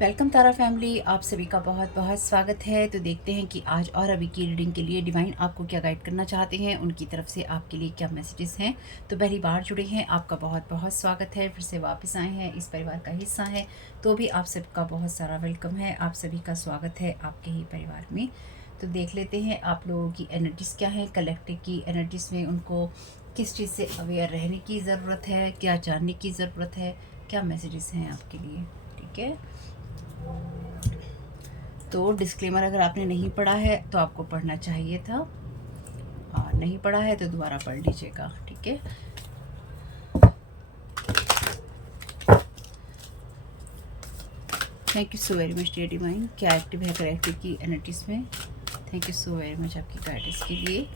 Welcome तारा family, आप सभी का बहुत बहुत स्वागत है। तो देखते हैं कि आज और अभी की रीडिंग के लिए डिवाइन आपको क्या गाइड करना चाहते हैं, उनकी तरफ से आपके लिए क्या मैसेजेस हैं। तो पहली बार जुड़े हैं, आपका बहुत बहुत स्वागत है। फिर से वापस आए हैं, इस परिवार का हिस्सा है तो भी आप सबका बहुत सारा वेलकम है। आप सभी का स्वागत है आपके ही परिवार में। तो देख लेते हैं आप लोगों की एनर्जीज़ क्या है, कलेक्टिव की एनर्जीज़ में उनको किस चीज़ से अवेयर रहने की ज़रूरत है, क्या जानने की ज़रूरत है, क्या मैसेजेस हैं आपके लिए। ठीक है, तो डिस्क्लेमर अगर आपने नहीं पढ़ा है तो आपको पढ़ना चाहिए था, और नहीं पढ़ा है तो दोबारा पढ़ लीजिएगा। ठीक है, thank you so very much dear divine. क्या एक्टिव है कलेक्टिव की एनर्जीज में। Thank you so very much आपकी गाइडेंस के लिए।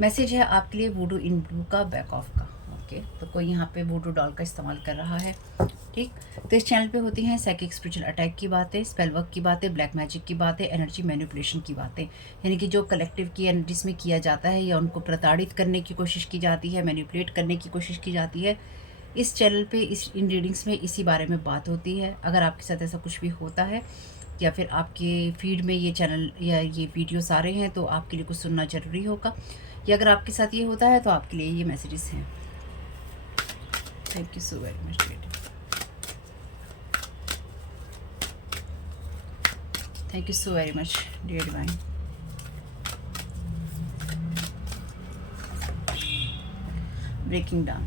मैसेज है आपके लिए वुडू इन ब्लू का, बैक ऑफ का। ओके, तो कोई यहाँ पे वुडू डॉल का इस्तेमाल कर रहा है। ठीक, तो इस चैनल पे होती हैं साइकिक स्पिरिचुअल अटैक की बातें, स्पेल वर्क की बातें, ब्लैक मैजिक की बातें, एनर्जी मैनिपुलेशन की बातें। यानी कि जो कलेक्टिव की एनर्जीज में किया जाता है या उनको प्रताड़ित करने की कोशिश की जाती है, मैनिपुलेट करने की कोशिश की जाती है, इस चैनल पे इन रीडिंग्स में इसी बारे में बात होती है। अगर आपके साथ ऐसा कुछ भी होता है या फिर आपके फीड में ये चैनल या ये वीडियोस आ रहे हैं तो आपके लिए कुछ सुनना ज़रूरी होगा, या अगर आपके साथ ये होता है तो आपके लिए ये मैसेजेस हैं। Thank you so very much बेटी, thank you so very much dear Divine. Breaking down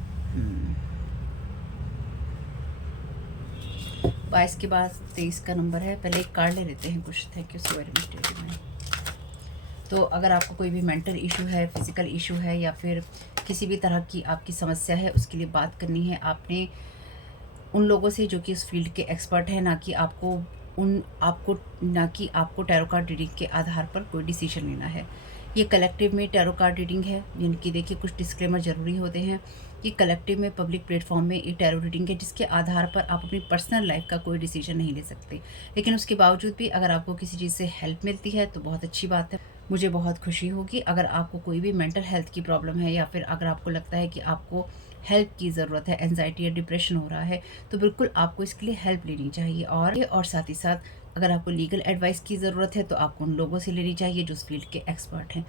22 के बाद 23 का नंबर है। पहले एक कार्ड ले लेते हैं कुछ। Thank you so very much dear divine. तो अगर आपको कोई भी मेंटल इशू है, फिजिकल इशू है, या फिर किसी भी तरह की आपकी समस्या है, उसके लिए बात करनी है आपने उन लोगों से जो कि उस फील्ड के एक्सपर्ट हैं, ना कि आपको टैरो कार्ड रीडिंग के आधार पर कोई डिसीजन लेना है। ये कलेक्टिव में टैरो कार्ड रीडिंग है, यानी कि देखिए कुछ डिस्क्लेमर ज़रूरी होते हैं कि कलेक्टिव में, पब्लिक प्लेटफॉर्म में ये टैरो रीडिंग है जिसके आधार पर आप अपनी पर्सनल लाइफ का कोई डिसीजन नहीं ले सकते। लेकिन उसके बावजूद भी अगर आपको किसी चीज़ से हेल्प मिलती है तो बहुत अच्छी बात है, मुझे बहुत खुशी होगी। अगर आपको कोई भी मेंटल हेल्थ की प्रॉब्लम है या फिर अगर आपको लगता है कि आपको हेल्प की ज़रूरत है, एंजाइटी या डिप्रेशन हो रहा है, तो बिल्कुल आपको इसके लिए हेल्प लेनी चाहिए। और साथ ही साथ अगर आपको लीगल एडवाइस की ज़रूरत है तो आपको उन लोगों से लेनी चाहिए जो उस फील्ड के एक्सपर्ट हैं।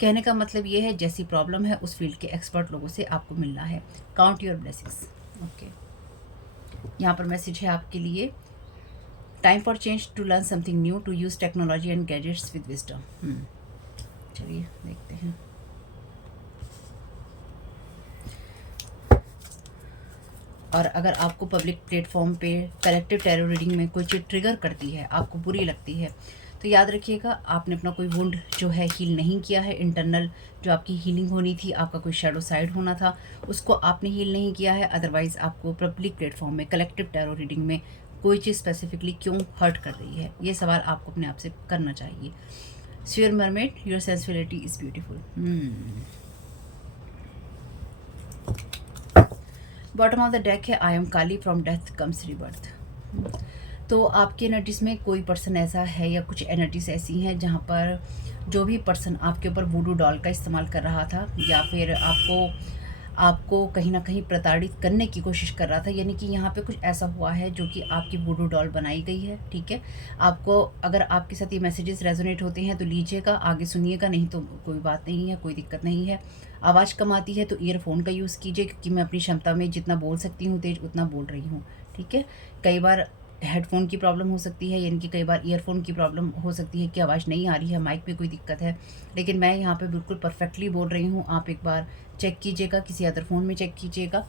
कहने का मतलब ये है, जैसी प्रॉब्लम है उस फील्ड के एक्सपर्ट लोगों से आपको मिलना है। Count your blessings. ओके, यहाँ पर मैसेज है आपके लिए, time for change, to learn something new, to use technology and gadgets with wisdom. चलिए देखते हैं। और अगर आपको पब्लिक प्लेटफॉर्म पे कलेक्टिव टैरो रीडिंग में कोई चीज़ ट्रिगर करती है, आपको बुरी लगती है, तो याद रखिएगा आपने अपना कोई वुंड जो है हील नहीं किया है। इंटरनल जो आपकी हीलिंग होनी थी, आपका कोई शैडो साइड होना था, उसको आपने हील नहीं किया है। अदरवाइज़ आपको पब्लिक प्लेटफॉर्म में कलेक्टिव टैरो रीडिंग में कोई चीज़ स्पेसिफिकली क्यों हर्ट कर रही है, ये सवाल आपको अपने आप से करना चाहिए। Sphere mermaid, your sensibility is beautiful. Bottom of the deck है, I am Kali, from death comes rebirth. तो आपकी एनर्जीज में कोई पर्सन ऐसा है या कुछ एनर्जीज ऐसी हैं जहाँ पर जो भी पर्सन आपके ऊपर वुडू डॉल का इस्तेमाल कर रहा था या फिर आपको आपको कहीं ना कहीं प्रताड़ित करने की कोशिश कर रहा था, यानी कि यहाँ पे कुछ ऐसा हुआ है जो कि आपकी वुडू डॉल बनाई गई है। ठीक है, आपको अगर आपके साथ ये मैसेजेस रेजोनेट होते हैं तो लीजिएगा, आगे सुनिएगा, नहीं तो कोई बात नहीं है, कोई दिक्कत नहीं है। आवाज़ कम आती है तो ईयरफोन का यूज़ कीजिए, क्योंकि मैं अपनी क्षमता में जितना बोल सकती हूँ तेज उतना बोल रही हूँ। ठीक है, कई बार हेडफोन की प्रॉब्लम हो सकती है, यानी कि कई बार ईयरफोन की प्रॉब्लम हो सकती है कि आवाज़ नहीं आ रही है, माइक में कोई दिक्कत है, लेकिन मैं यहाँ पे बिल्कुल परफेक्टली बोल रही हूँ। आप एक बार चेक कीजिएगा, किसी अदर फ़ोन में चेक कीजिएगा,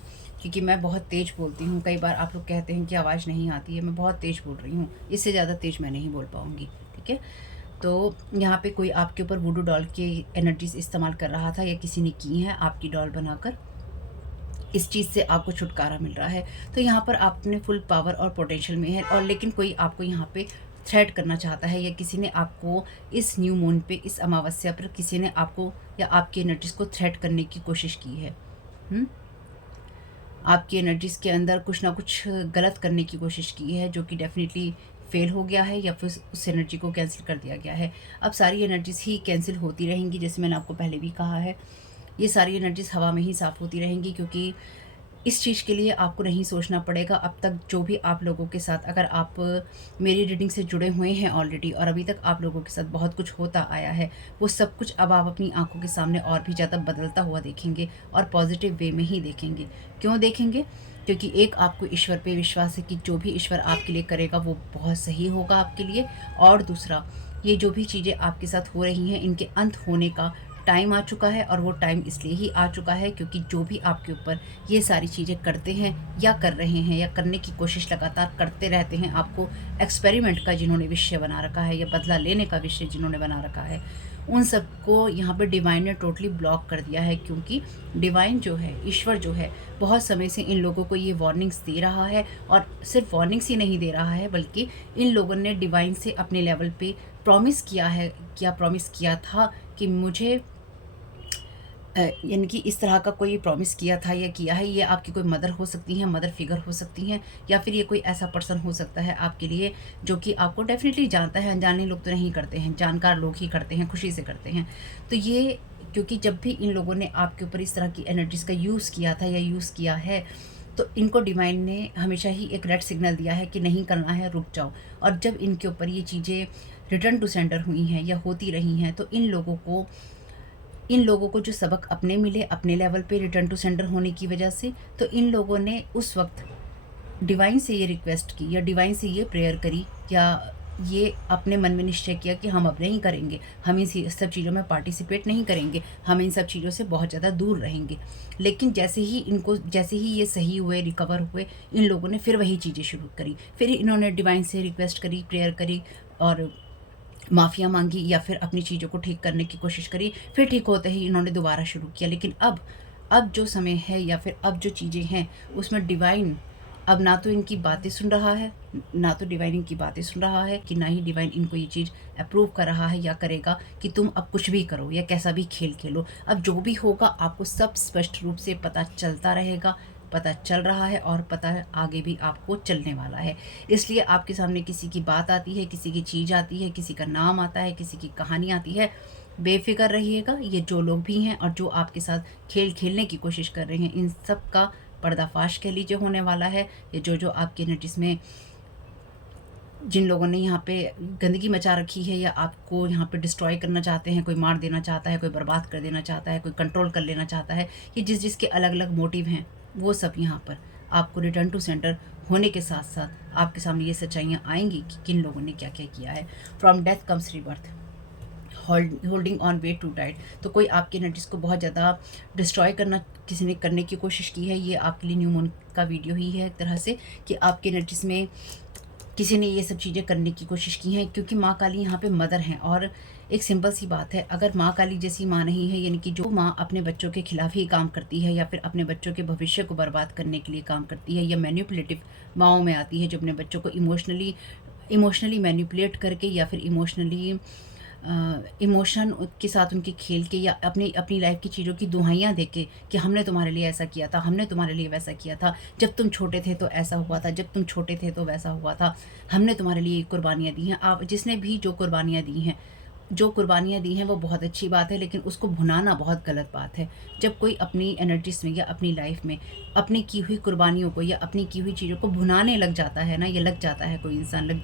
क्योंकि मैं बहुत तेज़ बोलती हूँ। कई बार आप लोग कहते हैं कि आवाज़ नहीं आती है, मैं बहुत तेज़ बोल रही हूँ, इससे ज़्यादा तेज़ मैं नहीं बोल पाऊँगी। ठीक है, तो यहाँ पे कोई आपके ऊपर वुडू डॉल की एनर्जीज इस्तेमाल कर रहा था या किसी ने की है आपकी डॉल बनाकर, इस चीज़ से आपको छुटकारा मिल रहा है। तो यहाँ पर आप अपने फुल पावर और पोटेंशियल में है, और लेकिन कोई आपको यहाँ पे थ्रेट करना चाहता है, या किसी ने आपको इस न्यू मून पे, इस अमावस्या पर किसी ने आपको या आपकी एनर्जीज को थ्रेट करने की कोशिश की है। आपकी एनर्जीज के अंदर कुछ ना कुछ गलत करने की कोशिश की है, जो कि डेफिनेटली फेल हो गया है, या फिर उस एनर्जी को कैंसिल कर दिया गया है। अब सारी एनर्जीज ही कैंसिल होती रहेंगी, जैसे मैंने आपको पहले भी कहा है, ये सारी एनर्जीज हवा में ही साफ़ होती रहेंगी, क्योंकि इस चीज़ के लिए आपको नहीं सोचना पड़ेगा। अब तक जो भी आप लोगों के साथ, अगर आप मेरी रीडिंग से जुड़े हुए हैं ऑलरेडी और अभी तक आप लोगों के साथ बहुत कुछ होता आया है, वो सब कुछ अब आप अपनी आंखों के सामने और भी ज़्यादा बदलता हुआ देखेंगे और पॉजिटिव वे में ही देखेंगे। क्यों देखेंगे? क्योंकि एक आपको ईश्वर पे विश्वास है कि जो भी ईश्वर आपके लिए करेगा वो बहुत सही होगा आपके लिए। और दूसरा, ये जो भी चीज़ें आपके साथ हो रही हैं, इनके अंत होने का टाइम आ चुका है। और वो टाइम इसलिए ही आ चुका है क्योंकि जो भी आपके ऊपर ये सारी चीज़ें करते हैं या कर रहे हैं या करने की कोशिश लगातार करते रहते हैं, आपको एक्सपेरिमेंट का जिन्होंने विषय बना रखा है या बदला लेने का विषय जिन्होंने बना रखा है, उन सबको यहाँ पे डिवाइन ने टोटली ब्लॉक कर दिया है। क्योंकि डिवाइन जो है, ईश्वर जो है, बहुत समय से इन लोगों को ये वार्निंग्स दे रहा है। और सिर्फ वार्निंग्स ही नहीं दे रहा है, बल्कि इन लोगों ने डिवाइन से अपने लेवल पे प्रॉमिस किया है, क्या प्रॉमिस किया था कि मुझे यानी कि इस तरह का कोई प्रॉमिस किया था या किया है। ये आपकी कोई मदर हो सकती हैं, मदर फिगर हो सकती हैं, या फिर ये कोई ऐसा पर्सन हो सकता है आपके लिए जो कि आपको डेफिनेटली जानता है। अनजाने लोग तो नहीं करते हैं, जानकार लोग ही करते हैं, खुशी से करते हैं। तो ये, क्योंकि जब भी इन लोगों ने आपके ऊपर इस तरह की एनर्जीज़ का यूज़ किया था या यूज़ किया है, तो इनको डिवाइन ने हमेशा ही एक रेड सिग्नल दिया है कि नहीं करना है, रुक जाओ। और जब इनके ऊपर ये चीज़ें रिटर्न टू सेंडर हुई हैं या होती रही हैं, तो इन लोगों को जो सबक अपने मिले अपने लेवल पे रिटर्न टू सेंडर होने की वजह से, तो इन लोगों ने उस वक्त डिवाइन से ये रिक्वेस्ट की या डिवाइन से ये प्रेयर करी या ये अपने मन में निश्चय किया कि हम अब नहीं करेंगे, हम इन सब चीज़ों में पार्टिसिपेट नहीं करेंगे, हम इन सब चीज़ों से बहुत ज़्यादा दूर रहेंगे। लेकिन जैसे ही ये सही हुए, रिकवर हुए, इन लोगों ने फिर वही चीज़ें शुरू करी। फिर इन्होंने डिवाइन से रिक्वेस्ट करी, प्रेयर करी और माफ़िया मांगी या फिर अपनी चीज़ों को ठीक करने की कोशिश करी। फिर ठीक होते ही इन्होंने दोबारा शुरू किया। लेकिन अब जो समय है या फिर अब जो चीज़ें हैं, उसमें डिवाइन अब ना तो इनकी बातें सुन रहा है, ना तो डिवाइन इनकी बातें सुन रहा है, कि ना ही डिवाइन इनको ये चीज़ अप्रूव कर रहा है या करेगा कि तुम अब कुछ भी करो या कैसा भी खेल खेलो। अब जो भी होगा आपको सब स्पष्ट रूप से पता चलता रहेगा, पता चल रहा है और पता आगे भी आपको चलने वाला है। इसलिए आपके सामने किसी की बात आती है, किसी की चीज़ आती है, किसी का नाम आता है, किसी की कहानी आती है, बेफिक्र रहिएगा। ये जो लोग भी हैं और जो आपके साथ खेल खेलने की कोशिश कर रहे हैं, इन सब का पर्दाफाश कह लीजिए होने वाला है। ये जो आपकी एनर्जीज में जिन लोगों ने यहाँ पे गंदगी मचा रखी है या आपको यहाँ पे डिस्ट्रॉय करना चाहते हैं, कोई मार देना चाहता है, कोई बर्बाद कर देना चाहता है, कोई कंट्रोल कर लेना चाहता है, ये जिसके अलग अलग मोटिव हैं, वो सब यहाँ पर आपको रिटर्न टू सेंटर होने के साथ साथ आपके सामने ये सच्चाइयाँ आएंगी कि किन लोगों ने क्या क्या किया है। From death comes rebirth, holding on way to diet. तो कोई आपकी एनर्जीज को बहुत ज़्यादा डिस्ट्रॉय करना किसी ने करने की कोशिश की है। ये आपके लिए न्यू मून का वीडियो ही है एक तरह से, कि आपकी एनर्जीज में किसी ने ये सब चीज़ें करने की कोशिश की हैं। क्योंकि माँ काली यहाँ पे मदर हैं और एक सिंपल सी बात है, अगर माँ काली जैसी माँ नहीं है, यानी कि जो माँ अपने बच्चों के खिलाफ ही काम करती है या फिर अपने बच्चों के भविष्य को बर्बाद करने के लिए काम करती है, या मैनिपुलेटिव माँओं में आती है जो अपने बच्चों को इमोशनली मैनिपुलेट करके या फिर इमोशन के साथ उनके खेल के या अपनी लाइफ की चीज़ों की दुहाइयाँ दे के कि हमने तुम्हारे लिए ऐसा किया था, हमने तुम्हारे लिए वैसा किया था, जब तुम छोटे थे तो ऐसा हुआ था, जब तुम छोटे थे तो वैसा हुआ था, हमने तुम्हारे लिए कुर्बानियाँ दी हैं। आप जिसने भी जो कुर्बानियाँ दी हैं वो बहुत अच्छी बात है, लेकिन उसको भुनाना बहुत गलत बात है। जब कोई अपनी एनर्जीज में या अपनी लाइफ में अपनी की हुई कुर्बानियों को या अपनी की हुई चीज़ों को भुनाने लग जाता है ना, ये लग जाता है, कोई इंसान लग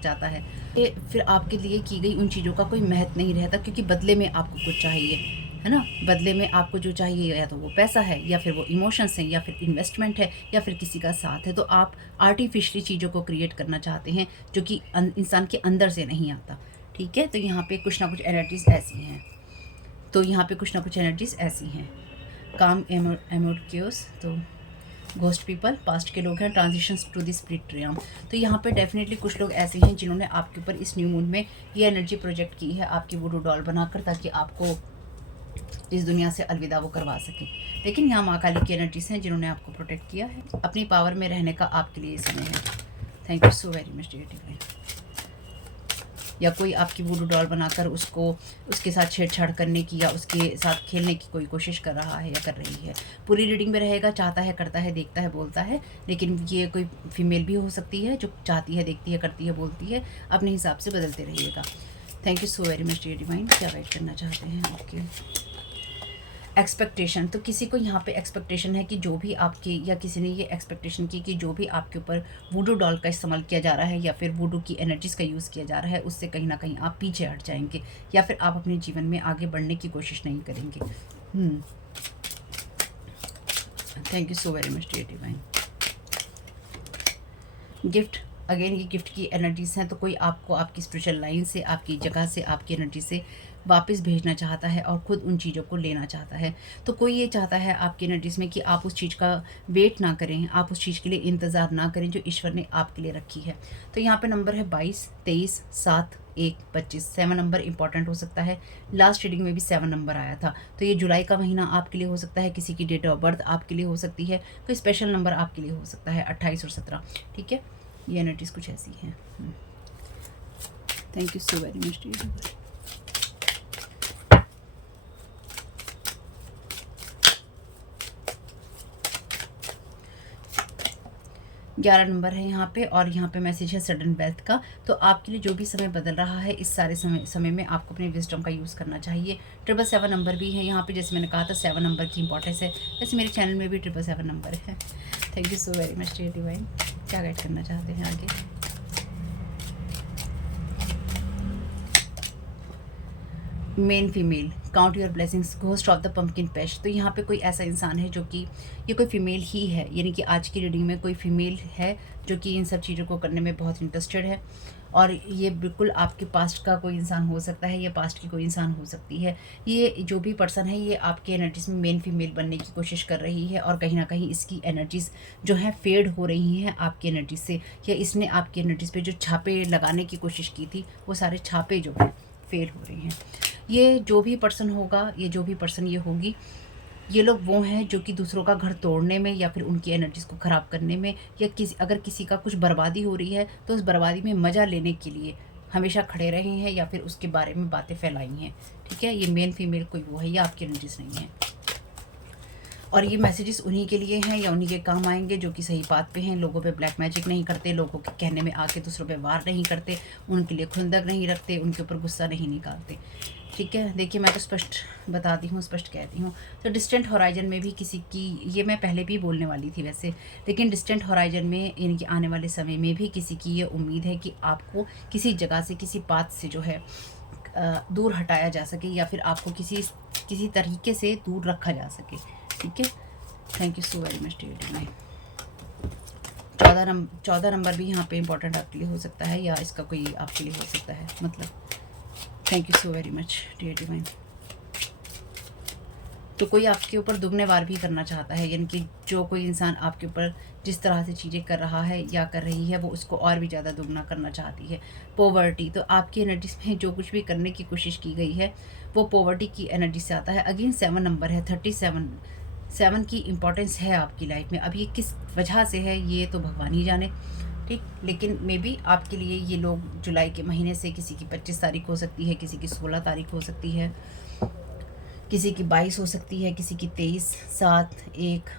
जाता है, ये फिर आपके लिए की गई उन चीज़ों का कोई महत्व नहीं रहता। क्योंकि बदले में आपको कुछ चाहिए, है ना, बदले में आपको जो चाहिए या तो वो पैसा है या फिर वो इमोशंस हैं या फिर इन्वेस्टमेंट है या फिर किसी का साथ है। तो आप आर्टिफिशियली चीज़ों को क्रिएट करना चाहते हैं जो कि इंसान के अंदर से नहीं आता। ठीक है, तो यहाँ पे कुछ ना कुछ एनर्जीज ऐसी हैं। काम एमोडक्योस, तो घोस्ट पीपल, पास्ट के लोग हैं, ट्रांजिशंस टू द स्पिरिट रियम। तो यहाँ पे डेफिनेटली कुछ लोग ऐसे हैं जिन्होंने आपके ऊपर इस न्यू मून में ये एनर्जी प्रोजेक्ट की है, आपकी वुडू डॉल बनाकर, ताकि आपको इस दुनिया से अलविदा वो करवा सके। लेकिन यहाँ माँ काली की एनर्जीज हैं जिन्होंने आपको प्रोटेक्ट किया है। अपनी पावर में रहने का आपके लिए समय है। Thank you so very much dear divine. या कोई आपकी वुडू डॉल बनाकर उसके साथ छेड़छाड़ करने की या उसके साथ खेलने की कोई कोशिश कर रहा है या कर रही है। पूरी रीडिंग में रहेगा, चाहता है, करता है, देखता है, बोलता है। लेकिन ये कोई फीमेल भी हो सकती है जो चाहती है, देखती है, करती है, बोलती है। अपने हिसाब से बदलते रहिएगा। Thank you so very much dear divine. क्या वेट करना चाहते हैं? ओके, एक्सपेक्टेशन, तो किसी को यहाँ पे एक्सपेक्टेशन है कि जो भी आपके, या किसी ने ये एक्सपेक्टेशन की कि जो भी आपके ऊपर वुडू डॉल का इस्तेमाल किया जा रहा है या फिर वुडू की एनर्जीज़ का यूज़ किया जा रहा है, उससे कहीं ना कहीं आप पीछे हट जाएंगे या फिर आप अपने जीवन में आगे बढ़ने की कोशिश नहीं करेंगे। Thank you so very much dear divine. Gift, again ये गिफ्ट की एनर्जीज हैं, तो कोई आपको आपकी स्पिरिचुअल लाइन से, आपकी जगह से, आपकी एनर्जी से वापस भेजना चाहता है और ख़ुद उन चीज़ों को लेना चाहता है। तो कोई ये चाहता है आपकी एनर्जीज में कि आप उस चीज़ का वेट ना करें, आप उस चीज़ के लिए इंतज़ार ना करें जो ईश्वर ने आपके लिए रखी है। तो यहाँ पे नंबर है 22, 23, 7, 1, 25। 7 नंबर इंपॉर्टेंट हो सकता है। लास्ट रीडिंग में भी 7 नंबर आया था। तो ये जुलाई का महीना आपके लिए हो सकता है, किसी की डेट ऑफ बर्थ आपके लिए हो सकती है, कोई स्पेशल नंबर आपके लिए हो सकता है 28 और 17। ठीक है, ये एनर्जीज कुछ ऐसी हैं। Thank you so very much dear. 11 number है यहाँ पे, और यहाँ पे मैसेज है सडन वेल्थ का। तो आपके लिए जो भी समय बदल रहा है, इस सारे समय में आपको अपने विजडम का यूज़ करना चाहिए। 777 नंबर भी है यहाँ पे, जैसे मैंने कहा था 7 नंबर की इंपॉर्टेंस है, वैसे मेरे चैनल में भी 777 नंबर है। Thank you so very much dear divine. क्या गाइड करना चाहते हैं आगे? Main female, count your blessings, ghost of the pumpkin patch. तो यहाँ पे कोई ऐसा इंसान है जो कि ये कोई फीमेल ही है, यानी कि आज की रीडिंग में कोई फीमेल है जो कि इन सब चीज़ों को करने में बहुत इंटरेस्टेड है, और ये बिल्कुल आपके पास्ट का कोई इंसान हो सकता है या पास्ट की कोई इंसान हो सकती है। ये जो भी पर्सन है ये आपकी एनर्जीज में मेन फीमेल बनने की कोशिश कर रही है, और कहीं ना कहीं इसकी एनर्जीज जो हैं फेड हो रही हैं आपकी एनर्जी से, या इसने आपकी एनर्जीज पे जो छापे लगाने की कोशिश की थी वो सारे छापे जो हैं फेड हो रहे हैं। ये जो भी पर्सन होगा, ये जो भी पर्सन ये होगी, ये लोग वो हैं जो कि दूसरों का घर तोड़ने में या फिर उनकी एनर्जीज़ को ख़राब करने में, या अगर किसी का कुछ बर्बादी हो रही है तो उस बर्बादी में मज़ा लेने के लिए हमेशा खड़े रहे हैं या फिर उसके बारे में बातें फैलाई हैं। ठीक है, ये मेन फीमेल कोई वो है, ये आपकी एनर्जीज़ नहीं है। और ये मैसेजेस उन्हीं के लिए हैं या उन्हीं के काम आएंगे जो कि सही बात पे हैं, लोगों पे ब्लैक मैजिक नहीं करते, लोगों के कहने में आके दूसरों पे वार नहीं करते, उनके लिए खुंदक नहीं रखते, उनके ऊपर गुस्सा नहीं निकालते। ठीक है, देखिए मैं तो स्पष्ट बताती हूँ, स्पष्ट कहती हूँ। तो डिस्टेंट हॉराइजन में भी किसी की, ये मैं पहले भी बोलने वाली थी वैसे, लेकिन डिस्टेंट हॉराइजन में यानी कि आने वाले समय में भी किसी की ये उम्मीद है कि आपको किसी जगह से, किसी बात से जो है दूर हटाया जा सके, या फिर आपको किसी तरीके से दूर रखा जा सके। ठीक है, thank you so very much dear divine. 14 number भी यहाँ पे इंपॉर्टेंट आपके लिए हो सकता है, या इसका कोई आपके लिए हो सकता है, मतलब thank you so very much dear divine. तो कोई आपके ऊपर दुगने वार भी करना चाहता है, यानी कि जो कोई इंसान आपके ऊपर जिस तरह से चीज़ें कर रहा है या कर रही है वो उसको और भी ज़्यादा दुगना करना चाहती है। पॉवर्टी, तो आपकी एनर्जीज में जो कुछ भी करने की कोशिश की गई है वो पॉवर्टी की एनर्जी से आता है। अगेन 7 नंबर है, 37। 7 की इम्पोर्टेंस है आपकी लाइफ में। अब ये किस वजह से है ये तो भगवान ही जाने। ठीक, लेकिन मे बी आपके लिए ये लोग जुलाई के महीने से, किसी की 25 तारीख हो सकती है, किसी की 16 तारीख हो सकती है, किसी की 22 हो सकती है, किसी की 23, 7, 1,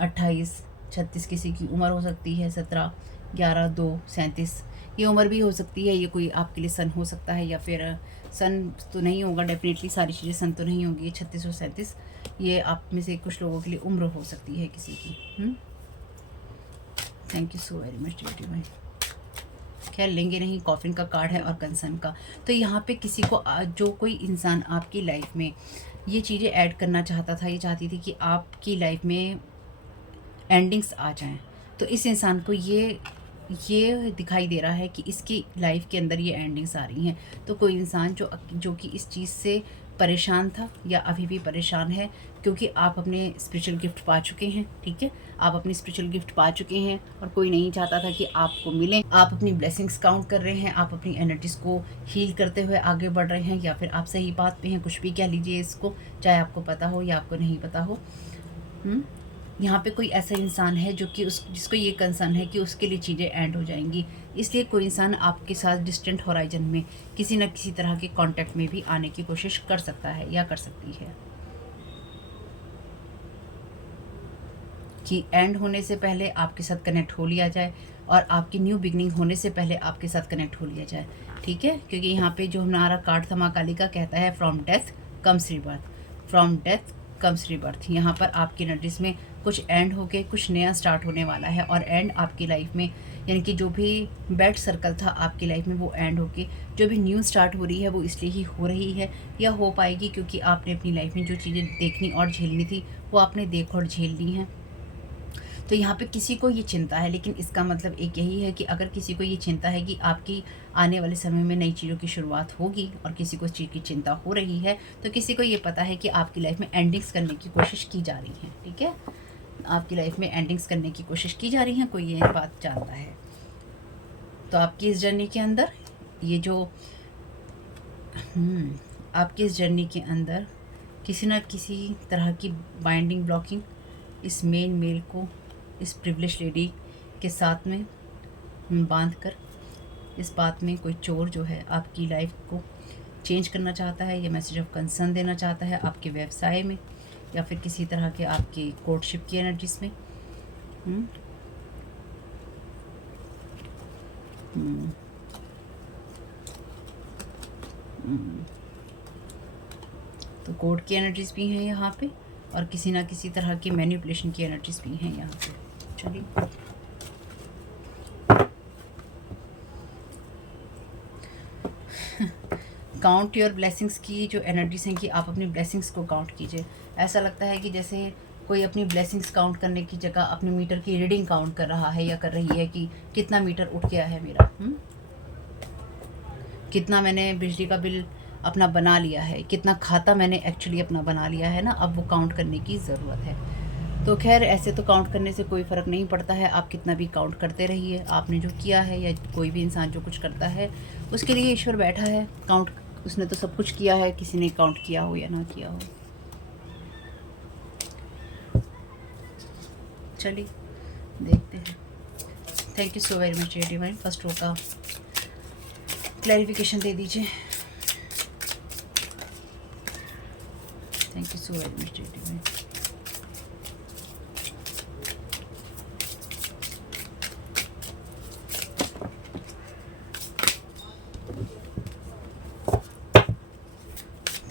28, 36, किसी की उम्र हो सकती है 17, 11, 2, 37। ये उम्र भी हो सकती है, ये कोई आपके लिए सन हो सकता है, या फिर सन तो नहीं होगा डेफिनेटली, सारी चीज़ें सन तो नहीं होंगी। 36 और 37 ये आप में से कुछ लोगों के लिए उम्र हो सकती है किसी की। Thank you so very much dear divine. खैर लेंगे नहीं, कॉफिन का कार्ड है और कंसर्न का। तो यहाँ पे किसी को, जो कोई इंसान आपकी लाइफ में ये चीज़ें ऐड करना चाहता था, ये चाहती थी कि आपकी लाइफ में एंडिंग्स आ जाएं, तो इस इंसान को ये दिखाई दे रहा है कि इसकी लाइफ के अंदर ये एंडिंग्स आ रही हैं। तो कोई इंसान जो कि इस चीज़ से परेशान था या अभी भी परेशान है, क्योंकि आप अपने स्पिरिचुअल गिफ्ट पा चुके हैं। ठीक है, आप अपनी स्पिरिचुअल गिफ्ट पा चुके हैं और कोई नहीं चाहता था कि आपको मिलें। आप अपनी ब्लेसिंग्स काउंट कर रहे हैं, आप अपनी एनर्जीज़ को हील करते हुए आगे बढ़ रहे हैं, या फिर आप सही बात पे हैं, कुछ भी कह लीजिए इसको, चाहे आपको पता हो या आपको नहीं पता हो। यहाँ पे कोई ऐसा इंसान है जो कि जिसको ये कंसर्न है कि उसके लिए चीज़ें एंड हो जाएंगी, इसलिए कोई इंसान आपके साथ डिस्टेंट हॉराइजन में किसी न किसी तरह के कांटेक्ट में भी आने की कोशिश कर सकता है या कर सकती है, कि एंड होने से पहले आपके साथ कनेक्ट हो लिया जाए और आपकी न्यू बिगनिंग होने से पहले आपके साथ कनेक्ट हो लिया जाए। ठीक है, क्योंकि यहाँ पे जो हमारा कार्ड था माँ काली का कहता है from death comes rebirth, from death comes rebirth. यहाँ पर आपकी एनर्जीज में कुछ एंड होके कुछ नया स्टार्ट होने वाला है, और एंड आपकी लाइफ में यानी कि जो भी बैड सर्कल था आपकी लाइफ में वो एंड होके जो भी न्यू स्टार्ट हो रही है वो इसलिए ही हो रही है या हो पाएगी क्योंकि आपने अपनी लाइफ में जो चीज़ें देखनी और झेलनी थी वो आपने देख और झेल ली हैं। तो यहाँ पे किसी को ये चिंता है, लेकिन इसका मतलब एक यही है कि अगर किसी को ये चिंता है कि आपकी आने वाले समय में नई चीज़ों की शुरुआत होगी और किसी को इस चीज़ की चिंता हो रही है, तो किसी को ये पता है कि आपकी लाइफ में एंडिंग्स करने की कोशिश की जा रही है। ठीक है, आपकी लाइफ में एंडिंग्स करने की कोशिश की जा रही है, कोई ये बात जानता है। तो आपकी इस जर्नी के अंदर ये जो आपकी इस जर्नी के अंदर किसी न किसी तरह की बाइंडिंग ब्लॉकिंग इस मेल को इस प्रिविलेज लेडी के साथ में बांध कर इस बात में कोई चोर जो है आपकी लाइफ को चेंज करना चाहता है या मैसेज ऑफ कंसर्न देना चाहता है आपके व्यवसाय में या फिर किसी तरह के आपकी कोर्टशिप की एनर्जीज में। तो कोर्ट की एनर्जीज भी हैं यहाँ पे और किसी ना किसी तरह की मैनिपुलेशन की एनर्जीज भी हैं यहाँ पे। चलिए, काउंट योर ब्लेसिंग्स की जो एनर्जीज हैं कि आप अपनी ब्लेसिंग्स को काउंट कीजिए। ऐसा लगता है कि जैसे कोई अपनी ब्लेसिंग्स काउंट करने की जगह अपने मीटर की रीडिंग काउंट कर रहा है या कर रही है कि कितना मीटर उठ गया है मेरा, कितना मैंने बिजली का बिल अपना बना लिया है, कितना खाता मैंने एक्चुअली अपना बना लिया है ना, अब वो काउंट करने की ज़रूरत है। तो खैर ऐसे तो काउंट करने से कोई फ़र्क नहीं पड़ता है, आप कितना भी काउंट करते रहिए। आपने जो किया है या कोई भी इंसान जो कुछ करता है उसके लिए ईश्वर बैठा है। काउंट उसने तो सब कुछ किया है, किसी ने काउंट किया हो या ना किया हो। चलिए देखते हैं। Thank you so very much divine. First row का क्लैरिफिकेशन दे दीजिए। Thank you so very much divine.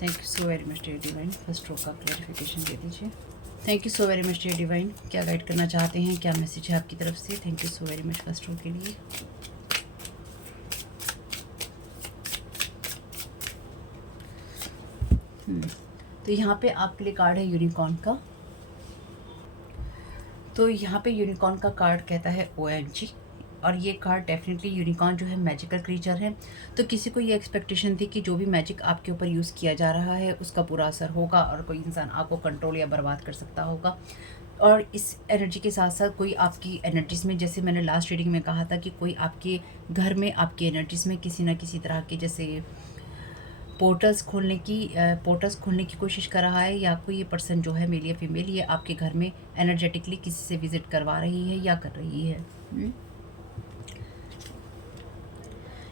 Thank you so very much dear divine. First row का क्लैरिफिकेशन दे दीजिए। Thank you so very much dear divine. क्या guide करना चाहते हैं, क्या मैसेज है आपकी तरफ से? Thank you so very much first row के लिए। तो यहाँ पे आपके लिए कार्ड है यूनिकॉर्न का। तो यहाँ पे यूनिकॉर्न का कार्ड कहता है OMG, और ये कार्ड डेफिनेटली यूनिकॉर्न जो है मैजिकल क्रीचर है। तो किसी को ये एक्सपेक्टेशन थी कि जो भी मैजिक आपके ऊपर यूज़ किया जा रहा है उसका पूरा असर होगा और कोई इंसान आपको कंट्रोल या बर्बाद कर सकता होगा। और इस एनर्जी के साथ साथ कोई आपकी एनर्जीज़ में, जैसे मैंने लास्ट रीडिंग में कहा था कि कोई आपके घर में आपकी एनर्जीज़ में किसी न किसी तरह के जैसे पोर्टल्स खोलने की कोशिश कर रहा है, या कोई ये पर्सन जो है मेल या फीमेल ये आपके घर में एनर्जेटिकली किसी से विजिट करवा रही है या कर रही है।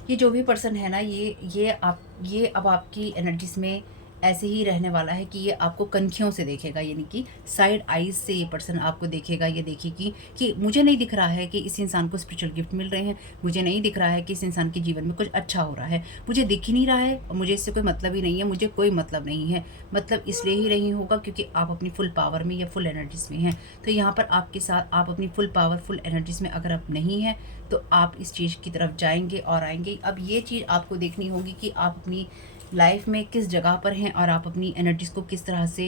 ये जो भी पर्सन है ना, ये अब आपकी एनर्जीज में ऐसे ही रहने वाला है कि ये आपको कनखियों से देखेगा, यानी कि साइड आईज से ये पर्सन आपको देखेगा। ये देखेगी कि मुझे नहीं दिख रहा है कि इस इंसान को स्पिरिचुअल गिफ्ट मिल रहे हैं, मुझे नहीं दिख रहा है कि इस इंसान के जीवन में कुछ अच्छा हो रहा है, मुझे दिख ही नहीं रहा है और मुझे इससे कोई मतलब ही नहीं है, मुझे कोई मतलब नहीं है। मतलब इसलिए ही नहीं होगा क्योंकि आप अपनी फुल पावर में या फुल एनर्जीज में हैं। तो यहाँ पर आपके साथ आप अपनी फुल पावर फुल एनर्जीज में अगर आप नहीं हैं तो आप इस चीज़ की तरफ जाएंगे और आएंगे। अब ये चीज़ आपको देखनी होगी कि आप अपनी लाइफ में किस जगह पर हैं और आप अपनी एनर्जीज़ को किस तरह से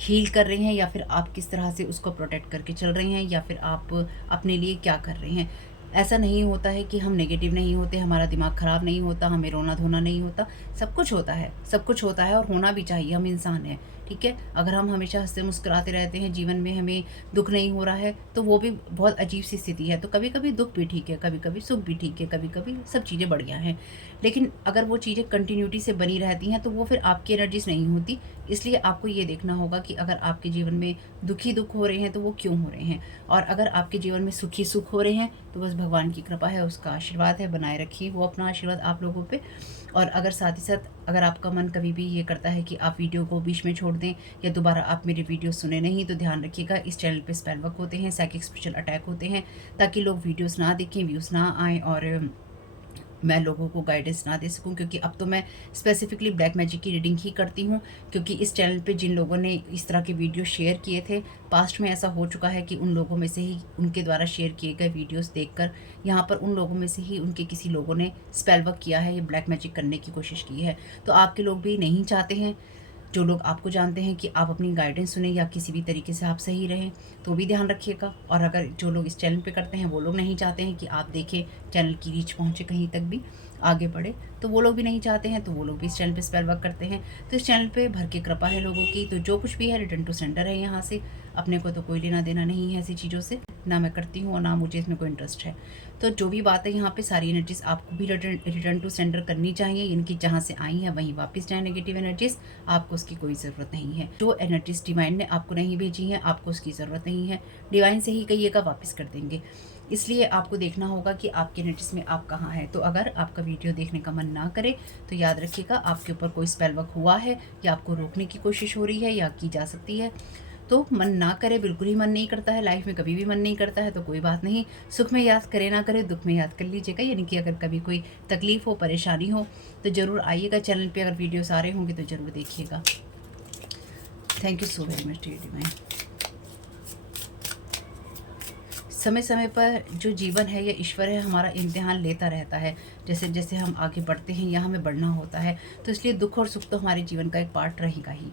हील कर रहे हैं, या फिर आप किस तरह से उसको प्रोटेक्ट करके चल रहे हैं, या फिर आप अपने लिए क्या कर रहे हैं। ऐसा नहीं होता है कि हम नेगेटिव नहीं होते, हमारा दिमाग ख़राब नहीं होता, हमें रोना धोना नहीं होता। सब कुछ होता है, सब कुछ होता है और होना भी चाहिए। हम इंसान हैं, ठीक है। अगर हम हमेशा हंसते मुस्कुराते रहते हैं, जीवन में हमें दुख नहीं हो रहा है, तो वो भी बहुत अजीब सी स्थिति है। तो कभी कभी दुख भी ठीक है, कभी कभी सुख भी ठीक है, कभी कभी सब चीज़ें बढ़िया हैं। लेकिन अगर वो चीज़ें कंटिन्यूटी से बनी रहती हैं तो वो फिर आपकी एनर्जीज नहीं होती। इसलिए आपको ये देखना होगा कि अगर आपके जीवन में दुख हो रहे हैं तो वो क्यों हो रहे हैं, और अगर आपके जीवन में सुखी सुख हो रहे हैं तो बस भगवान की कृपा है, उसका आशीर्वाद है। बनाए रखिए वो अपना आशीर्वाद आप लोगों पे। और अगर साथ ही साथ अगर आपका मन कभी भी ये करता है कि आप वीडियो को बीच में छोड़ दें या दोबारा आप मेरी वीडियो सुने नहीं, तो ध्यान रखिएगा इस चैनल पे स्पेल वर्क होते हैं, साइकिक स्पिरिचुअल अटैक होते हैं, ताकि लोग वीडियोस ना देखें, व्यूज़ ना आएँ और मैं लोगों को गाइडेंस ना दे सकूं, क्योंकि अब तो मैं स्पेसिफिकली ब्लैक मैजिक की रीडिंग ही करती हूं। क्योंकि इस चैनल पे जिन लोगों ने इस तरह के वीडियो शेयर किए थे, पास्ट में ऐसा हो चुका है कि उन लोगों में से ही, उनके द्वारा शेयर किए गए वीडियोस देखकर यहाँ पर उन लोगों में से ही उनके किसी लोगों ने स्पेल वर्क किया है, ये ब्लैक मैजिक करने की कोशिश की है। तो आपके लोग भी नहीं चाहते हैं, जो लोग आपको जानते हैं, कि आप अपनी गाइडेंस सुने या किसी भी तरीके से आप सही रहें, तो भी ध्यान रखिएगा। और अगर जो लोग इस चैनल पे करते हैं वो लोग नहीं चाहते हैं कि आप देखें, चैनल की रीच पहुँचे कहीं तक भी आगे बढ़े, तो वो लोग भी नहीं चाहते हैं, तो वो लोग भी इस चैनल पे स्पेल वर्क करते हैं। तो इस चैनल पे भर के कृपा है लोगों की, तो जो कुछ भी है रिटर्न टू सेंडर है। यहाँ से अपने को तो कोई लेना देना नहीं है ऐसी चीज़ों से, ना मैं करती हूँ और ना मुझे इसमें कोई इंटरेस्ट है। तो जो भी बात है यहाँ पे, सारी एनर्जीज आपको भी रिटर्न टू सेंडर करनी चाहिए। इनकी जहाँ से आई हैं वहीं वापस जाए नेगेटिव एनर्जीज, आपको उसकी कोई ज़रूरत नहीं है। जो एनर्जीज डिवाइन ने आपको नहीं भेजी हैं, आपको उसकी ज़रूरत नहीं है। डिवाइन से ही कहिएगा, वापस कर देंगे। इसलिए आपको देखना होगा कि आपके एनर्जीज में आप कहाँ हैं। तो अगर आपका वीडियो देखने का मन ना करे तो याद रखिएगा, आपके ऊपर कोई स्पेल वर्क हुआ है या आपको रोकने की कोशिश हो रही है या की जा सकती है। तो मन ना करे, बिल्कुल ही मन नहीं करता है, लाइफ में कभी भी मन नहीं करता है, तो कोई बात नहीं। सुख में याद करे ना करे, दुख में याद कर लीजिएगा। यानी कि अगर कभी कोई तकलीफ हो, परेशानी हो, तो ज़रूर आइएगा चैनल पे। अगर वीडियोस आ रहे होंगे तो ज़रूर देखिएगा। Thank you so very much dear divine. समय समय पर जो जीवन है या ईश्वर है, हमारा इम्तिहान लेता रहता है। जैसे जैसे हम आगे बढ़ते हैं या हमें बढ़ना होता है, तो इसलिए दुख और सुख तो हमारे जीवन का एक पार्ट रहेगा ही।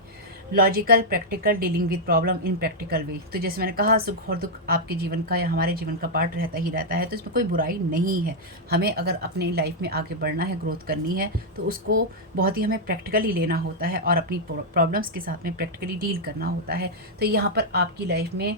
Logical practical dealing with problem in practical way. तो जैसे मैंने कहा, सुख और दुख आपके जीवन का या हमारे जीवन का पार्ट रहता ही रहता है, तो इसमें कोई बुराई नहीं है। हमें अगर अपनी लाइफ में आगे बढ़ना है, ग्रोथ करनी है, तो उसको बहुत ही हमें प्रैक्टिकली लेना होता है और अपनी प्रॉब्लम्स के साथ में प्रैक्टिकली डील करना होता है। तो यहाँ पर आपकी लाइफ में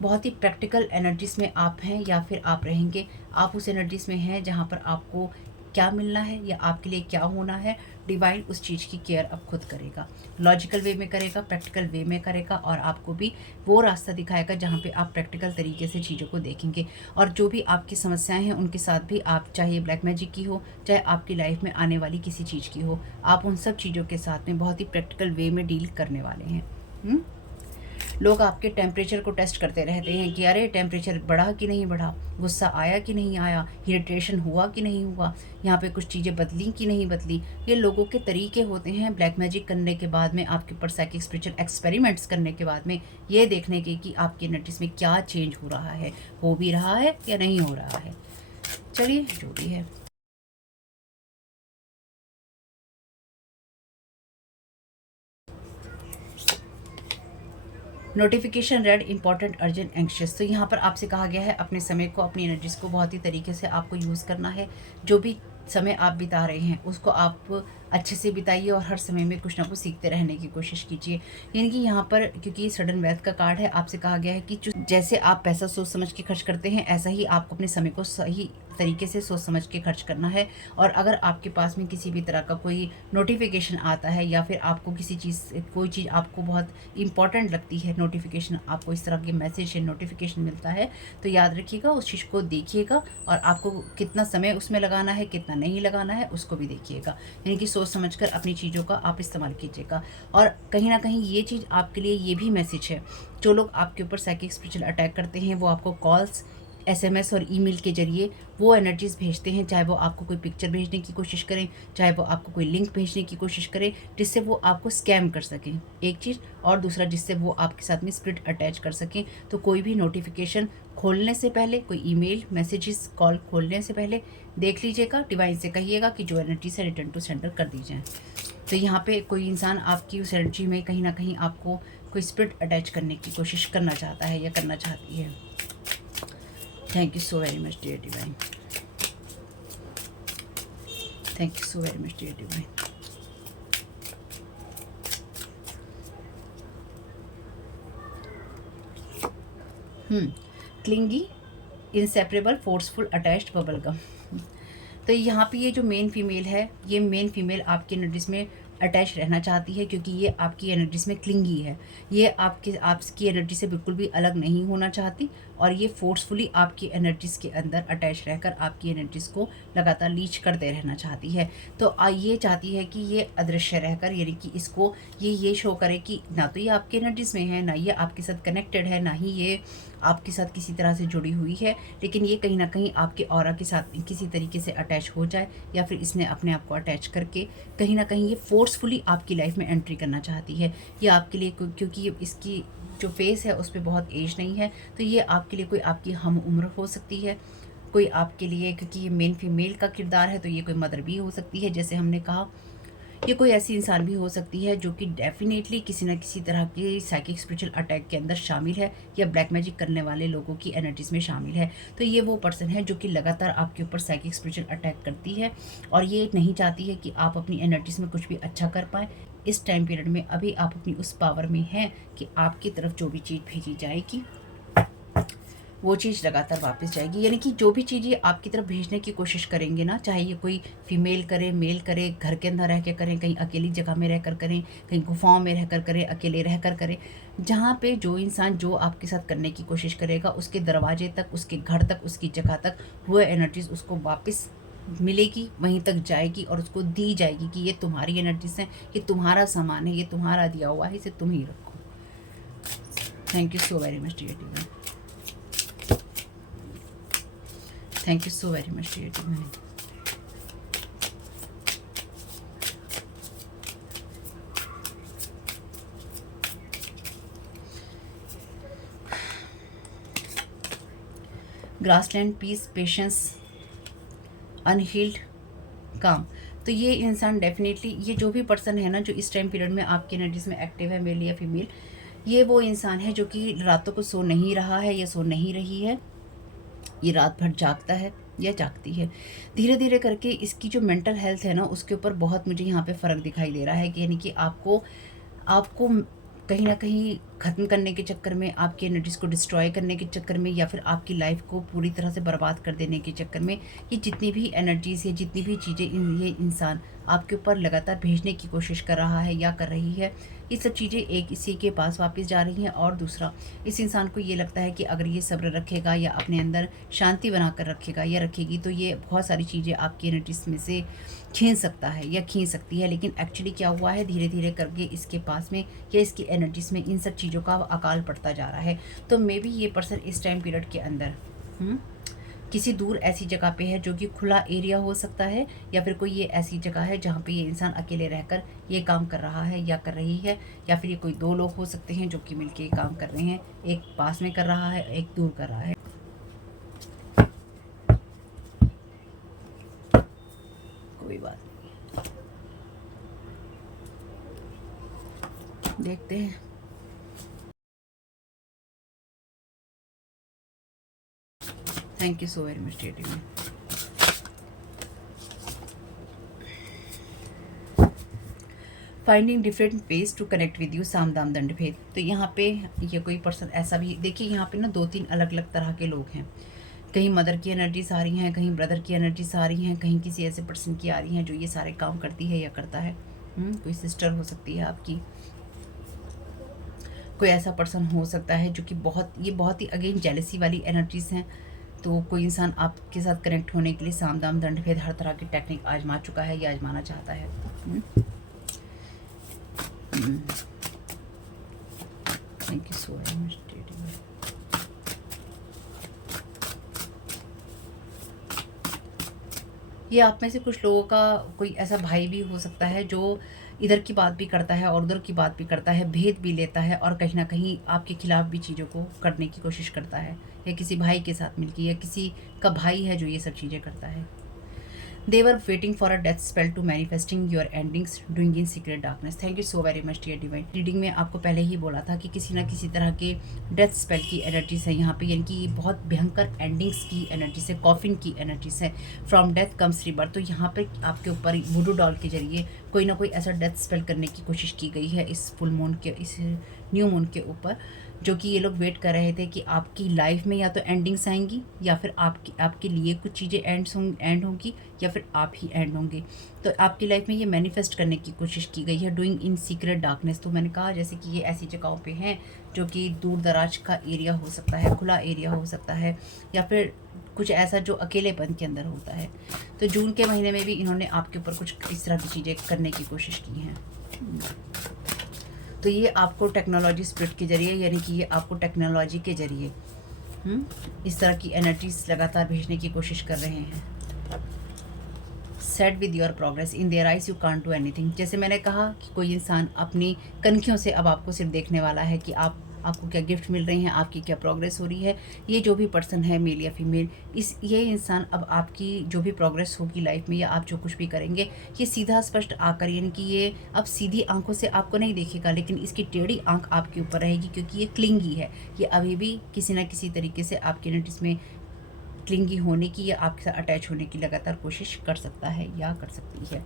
बहुत ही प्रैक्टिकल एनर्जीज में आप हैं या फिर आप रहेंगे। आप उस एनर्जीज में हैं जहाँ पर आपको क्या मिलना है या आपके लिए क्या होना है, डिवाइन उस चीज़ की केयर अब खुद करेगा। लॉजिकल वे में करेगा, प्रैक्टिकल वे में करेगा, और आपको भी वो रास्ता दिखाएगा जहाँ पे आप प्रैक्टिकल तरीके से चीज़ों को देखेंगे। और जो भी आपकी समस्याएं हैं उनके साथ भी आप, चाहे ब्लैक मैजिक की हो, चाहे आपकी लाइफ में आने वाली किसी चीज़ की हो, आप उन सब चीज़ों के साथ में बहुत ही प्रैक्टिकल वे में डील करने वाले हैं। लोग आपके टेम्परेचर को टेस्ट करते रहते हैं कि अरे टेम्परेचर बढ़ा कि नहीं बढ़ा, गुस्सा आया कि नहीं आया, इरिटेशन हुआ कि नहीं हुआ, यहाँ पे कुछ चीज़ें बदली कि नहीं बदली। ये लोगों के तरीके होते हैं ब्लैक मैजिक करने के बाद में, आपके ऊपर साइकिक स्पिरिचुअल एक्सपेरिमेंट्स करने के बाद में, ये देखने के कि आपकी एनर्जीज में क्या चेंज हो रहा है, हो भी रहा है या नहीं हो रहा है। चलिए, जो भी है। Notification red important urgent anxious. तो यहाँ पर आपसे कहा गया है अपने समय को, अपनी एनर्जीज को बहुत ही तरीके से आपको यूज़ करना है। जो भी समय आप बिता रहे हैं उसको आप अच्छे से बिताइए और हर समय में कुछ ना कुछ सीखते रहने की कोशिश कीजिए। यानी कि यहाँ पर, क्योंकि सडन वेल्थ का कार्ड है, आपसे कहा गया है कि जैसे आप पैसा सोच समझ के खर्च करते हैं, ऐसा ही आपको अपने समय को सही तरीके से सोच समझ के खर्च करना है। और अगर आपके पास में किसी भी तरह का कोई नोटिफिकेशन आता है या फिर आपको किसी चीज़, कोई चीज़ आपको बहुत इंपॉर्टेंट लगती है, नोटिफिकेशन, आपको इस तरह के मैसेज या नोटिफिकेशन मिलता है, तो याद रखिएगा, उस चीज़ को देखिएगा और आपको कितना समय उसमें लगाना है, कितना नहीं लगाना है, उसको भी देखिएगा। यानी कि सोच समझकर अपनी चीज़ों का आप इस्तेमाल कीजिएगा। और कहीं ना कहीं ये चीज़ आपके लिए ये भी मैसेज है, जो लोग आपके ऊपर साइकिक स्पिरिचुअल अटैक करते हैं, वो आपको कॉल्स, SMS और ईमेल के जरिए वो एनर्जीज़ भेजते हैं, चाहे वो आपको कोई पिक्चर भेजने की कोशिश करें, चाहे वो आपको कोई लिंक भेजने की कोशिश करें, जिससे वो आपको स्कैम कर सकें, एक चीज़, और दूसरा जिससे वो आपके साथ में स्पिरिट अटैच कर सकें। तो कोई भी नोटिफिकेशन खोलने से पहले, कोई ईमेल, मैसेजेस, कॉल खोलने से पहले देख लीजिएगा, डिवाइन से कहिएगा कि जो एनर्जी से रिटर्न टू सेंडर कर दी जाए। तो यहाँ पे कोई इंसान आपकी उस एनर्जी में कहीं ना कहीं आपको कोई स्पिरिट अटैच करने की कोशिश करना चाहता है या करना चाहती है। Thank you so very much, dear divine. Thank you so very much, dear divine. Clingy, inseparable, forceful, attached, bubble gum. तो यहाँ पे ये जो मेन फीमेल है, ये मेन फीमेल आपकी एनर्जीज में अटैच रहना चाहती है, क्योंकि ये आपकी एनर्जीज में क्लिंगी है। ये आपकी एनर्जी से बिल्कुल भी अलग नहीं होना चाहती, और ये फोर्सफुली आपकी एनर्जीज़ के अंदर अटैच रहकर आपकी एनर्जीज़ को लगातार लीच करते रहना चाहती है। तो ये चाहती है कि ये अदृश्य रहकर, यानी कि इसको ये शो करे कि ना तो ये आपकी एनर्जीज़ में है, ना ये आपके साथ कनेक्टेड है, ना ही ये आपके साथ किसी तरह से जुड़ी हुई है, लेकिन ये कहीं ना कहीं आपके ऑरा के साथ किसी तरीके से अटैच हो जाए, या फिर इसने अपने आप को अटैच करके कहीं ना कहीं ये फोर्सफुली आपकी लाइफ में एंट्री करना चाहती है। ये आपके लिए, क्योंकि इसकी जो फेस है उस पर बहुत एज नहीं है, तो ये आपके लिए कोई आपकी हम उम्र हो सकती है, कोई आपके लिए, क्योंकि ये मेल फीमेल का किरदार है, तो ये कोई मदर भी हो सकती है जैसे हमने कहा। ये कोई ऐसी इंसान भी हो सकती है जो कि डेफिनेटली किसी न किसी तरह के साइकिक स्पिरिचुअल अटैक के अंदर शामिल है, या ब्लैक मैजिक करने वाले लोगों की एनर्जीज में शामिल है। तो ये वो पर्सन है जो कि लगातार आपके ऊपर साइकिक स्पिरिचुअल अटैक करती है, और ये नहीं चाहती है कि आप अपनी एनर्जीज में कुछ भी अच्छा कर पाएँ। इस टाइम पीरियड में अभी आप अपनी उस पावर में हैं कि आपकी तरफ जो भी चीज़ भेजी जाएगी वो चीज़ लगातार वापस जाएगी। यानी कि जो भी चीज़ ये आपकी तरफ भेजने की कोशिश करेंगे ना, चाहे ये कोई फीमेल करे, मेल करे, घर के अंदर रह कर करें, कहीं अकेली जगह में रहकर करें, कहीं गुफाओं में रहकर करें, अकेले रहकर करें, जहाँ पे जो इंसान जो आपके साथ करने की कोशिश करेगा, उसके दरवाजे तक, उसके घर तक, उसकी जगह तक वो एनर्जीज उसको वापस मिलेगी, वहीं तक जाएगी और उसको दी जाएगी कि ये तुम्हारी एनर्जीज हैं, ये तुम्हारा सामान है, ये तुम्हारा दिया हुआ है, इसे तुम ही रखो। Thank you so very much dear divine. Thank you so very much dear divine. Grassland, peace, patience, unhealed, calm. तो ये इंसान डेफिनेटली, ये जो भी पर्सन है ना जो इस टाइम पीरियड में आपकी एनर्जीज में एक्टिव है, मेल या फीमेल, ये वो इंसान है जो कि रातों को सो नहीं रहा है या सो नहीं रही है। ये रात भर जागता है या जागती है। धीरे धीरे करके इसकी जो मेंटल हेल्थ है ना उसके ऊपर बहुत मुझे यहाँ पे फ़र्क दिखाई दे रहा है, कि यानी कि आपको आपको कहीं ना कहीं ख़त्म करने के चक्कर में, आपकी एनर्जीज़ को डिस्ट्रॉय करने के चक्कर में, या फिर आपकी लाइफ को पूरी तरह से बर्बाद कर देने के चक्कर में, ये जितनी भी एनर्जीज़ या जितनी भी चीज़ें ये इंसान आपके ऊपर लगातार भेजने की कोशिश कर रहा है या कर रही है, ये सब चीज़ें एक इसी के पास वापस जा रही हैं। और दूसरा, इस इंसान को ये लगता है कि अगर ये सब्र रखेगा या अपने अंदर शांति बनाकर रखेगा या रखेगी, तो ये बहुत सारी चीज़ें आपकी एनर्जीज में से खींच सकता है या खींच सकती है। लेकिन एक्चुअली क्या हुआ है, धीरे धीरे करके इसके पास में या इसकी एनर्जीज में इन सब चीज़ों का अकाल पड़ता जा रहा है। तो मे बी ये पर्सन इस टाइम पीरियड के अंदर किसी दूर ऐसी जगह पे है जो कि खुला एरिया हो सकता है, या फिर कोई ये ऐसी जगह है जहाँ पे ये इंसान अकेले रहकर ये काम कर रहा है या कर रही है, या फिर ये कोई दो लोग हो सकते हैं जो कि मिलके ये काम कर रहे हैं। एक पास में कर रहा है, एक दूर कर रहा है। कोई बात नहीं, देखते हैं। Thank you so very much dear divine. Finding different ways to connect with you, साम दाम दंड भेद। तो यहाँ पे ये कोई पर्सन ऐसा भी, देखिए यहाँ पे ना 2-3 अलग अलग तरह के लोग हैं। कहीं मदर की एनर्जीज आ रही हैं, कहीं ब्रदर की एनर्जीज आ रही हैं, कहीं किसी ऐसे पर्सन की आ रही हैं जो ये सारे काम करती है या करता है। कोई सिस्टर हो सकती है आपकी, कोई ऐसा पर्सन हो सकता है जो कि बहुत ही अगेन जेलसी वाली एनर्जीज हैं। तो कोई इंसान आपके साथ कनेक्ट होने के लिए साम दाम दंड भेद हर तरह की टेक्निक आजमा चुका है या आजमाना चाहता है। Thank you so very much. ये आप में से कुछ लोगों का कोई ऐसा भाई भी हो सकता है जो इधर की बात भी करता है और उधर की बात भी करता है, भेद भी लेता है, और कहीं ना कहीं आपके खिलाफ भी चीज़ों को करने की कोशिश करता है, या किसी भाई के साथ मिलकर, या किसी का भाई है जो ये सब चीज़ें करता है। They were waiting for a death spell to manifesting your endings doing in secret darkness. Thank you so very much dear divine. Reading में आपको पहले ही बोला था कि किसी ना किसी तरह के डेथ स्पेल की एनर्जीज है यहाँ पे, यानी कि बहुत भयंकर एंडिंग्स की एनर्जीज है, कॉफिन की एनर्जीज है। From death comes rebirth. तो यहाँ पे आपके ऊपर वुडू डॉल के जरिए कोई ना कोई ऐसा डेथ स्पेल करने की कोशिश की गई है इस फुल मून के, इस न्यू मून के ऊपर, जो कि ये लोग वेट कर रहे थे कि आपकी लाइफ में या तो एंडिंग्स आएंगी या फिर आपके लिए कुछ चीज़ें एंड होंगी या फिर आप ही एंड होंगे। तो आपकी लाइफ में ये मैनिफेस्ट करने की कोशिश की गई है, डूइंग इन सीक्रेट डार्कनेस। तो मैंने कहा जैसे कि ये ऐसी जगहों पे हैं जो कि दूर दराज का एरिया हो सकता है, खुला एरिया हो सकता है, या फिर कुछ ऐसा जो अकेलेपन के अंदर होता है। तो जून के महीने में भी इन्होंने आपके ऊपर कुछ इस तरह की चीज़ें करने की कोशिश की हैं। तो ये आपको टेक्नोलॉजी स्प्रिट के जरिए, यानी कि ये आपको टेक्नोलॉजी के जरिए इस तरह की एनर्जीज लगातार भेजने की कोशिश कर रहे हैं। Set with your progress in their eyes you can't do anything. जैसे मैंने कहा कि कोई इंसान अपनी कनखियों से अब आपको सिर्फ देखने वाला है कि आपको क्या गिफ्ट मिल रहे हैं, आपकी क्या प्रोग्रेस हो रही है। ये जो भी पर्सन है, मेल या फीमेल, ये इंसान अब आपकी जो भी प्रोग्रेस होगी लाइफ में या आप जो कुछ भी करेंगे, ये सीधा स्पष्ट आकर, यानी कि ये अब सीधी आंखों से आपको नहीं देखेगा, लेकिन इसकी टेढ़ी आंख आपके ऊपर रहेगी, क्योंकि ये क्लिंगी है। ये अभी भी किसी ना किसी तरीके से आपके एनर्जीज में क्लिंगी होने की या आपके साथ अटैच होने की लगातार कोशिश कर सकता है या कर सकती है।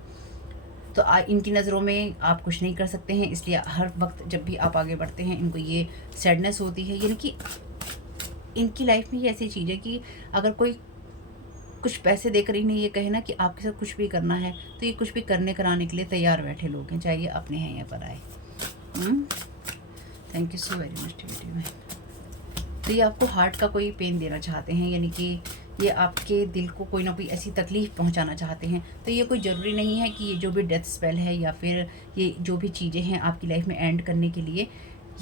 तो इनकी नज़रों में आप कुछ नहीं कर सकते हैं, इसलिए हर वक्त जब भी आप आगे बढ़ते हैं इनको ये सैडनेस होती है। यानी कि इनकी लाइफ में ये ऐसी चीज़ है कि अगर कोई कुछ पैसे देकर इन्हें ये कहे ना कि आपके साथ कुछ भी करना है, तो ये कुछ भी करने कराने के लिए तैयार बैठे लोग हैं, चाहे ये अपने हैं या पराए। Thank you so very much. तो ये आपको हार्ट का कोई पेन देना चाहते हैं, यानी कि ये आपके दिल को कोई ना कोई ऐसी तकलीफ़ पहुंचाना चाहते हैं। तो ये कोई ज़रूरी नहीं है कि ये जो भी डेथ स्पेल है या फिर ये जो भी चीज़ें हैं आपकी लाइफ में एंड करने के लिए,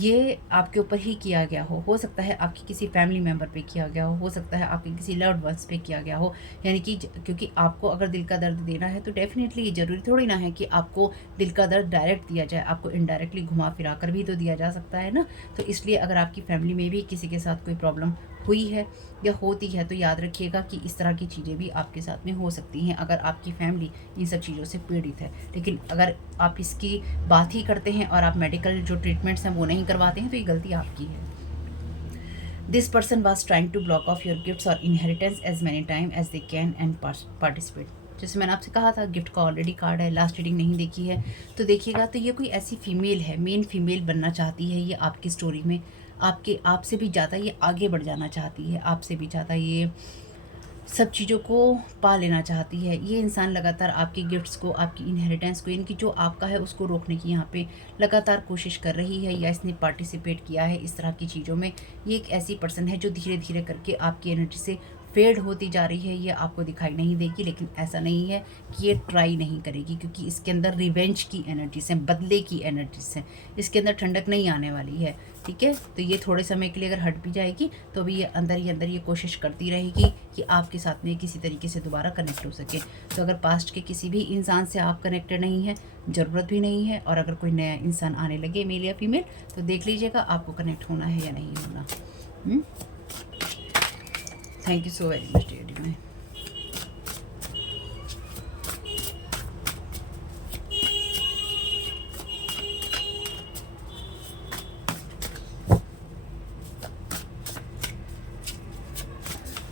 ये आपके ऊपर ही किया गया हो सकता है आपकी किसी फैमिली मेम्बर पे किया गया हो सकता है आपके किसी लव्ड वंस पे किया गया हो। यानी कि क्योंकि आपको अगर दिल का दर्द देना है तो डेफ़िनेटली ये ज़रूरी थोड़ी ना है कि आपको दिल का दर्द डायरेक्ट दिया जाए, आपको इनडायरेक्टली घुमा फिरा कर भी तो दिया जा सकता है ना। तो इसलिए अगर आपकी फैमिली में भी किसी के साथ कोई प्रॉब्लम हुई है या होती है, तो याद रखिएगा कि इस तरह की चीज़ें भी आपके साथ में हो सकती हैं अगर आपकी फैमिली इन सब चीज़ों से पीड़ित है। लेकिन अगर आप इसकी बात ही करते हैं और आप मेडिकल जो ट्रीटमेंट्स हैं वो नहीं करवाते हैं, तो ये गलती आपकी है। This person was trying to block off your gifts और inheritance as many time as they can and participate. जैसे मैंने आपसे कहा था गिफ्ट का ऑलरेडी कार्ड है, लास्ट रीडिंग नहीं देखी है तो देखिएगा। तो ये कोई ऐसी फीमेल है, मेन फीमेल बनना चाहती है ये आपकी स्टोरी में, आपसे भी ज़्यादा ये आगे बढ़ जाना चाहती है, आपसे भी ज़्यादा ये सब चीज़ों को पा लेना चाहती है। ये इंसान लगातार आपके गिफ्ट्स को, आपकी इनहेरिटेंस को, इनकी जो आपका है उसको रोकने की यहाँ पे लगातार कोशिश कर रही है, या इसने पार्टिसिपेट किया है इस तरह की चीज़ों में। ये एक ऐसी पर्सन है जो धीरे धीरे करके आपकी एनर्जी से फेड होती जा रही है। ये आपको दिखाई नहीं देगी, लेकिन ऐसा नहीं है कि ये ट्राई नहीं करेगी, क्योंकि इसके अंदर रिवेंज की एनर्जीज हैं, बदले की एनर्जीज हैं। इसके अंदर ठंडक नहीं आने वाली है, ठीक है। तो ये थोड़े समय के लिए अगर हट भी जाएगी तो भी ये अंदर ही अंदर ये कोशिश करती रहेगी कि आपके साथ में किसी तरीके से दोबारा कनेक्ट हो सके। तो अगर पास्ट के किसी भी इंसान से आप कनेक्टेड नहीं हैं, ज़रूरत भी नहीं है, और अगर कोई नया इंसान आने लगे मेल या फीमेल, तो देख लीजिएगा आपको कनेक्ट होना है या नहीं होना। Thank you so very much dear divine.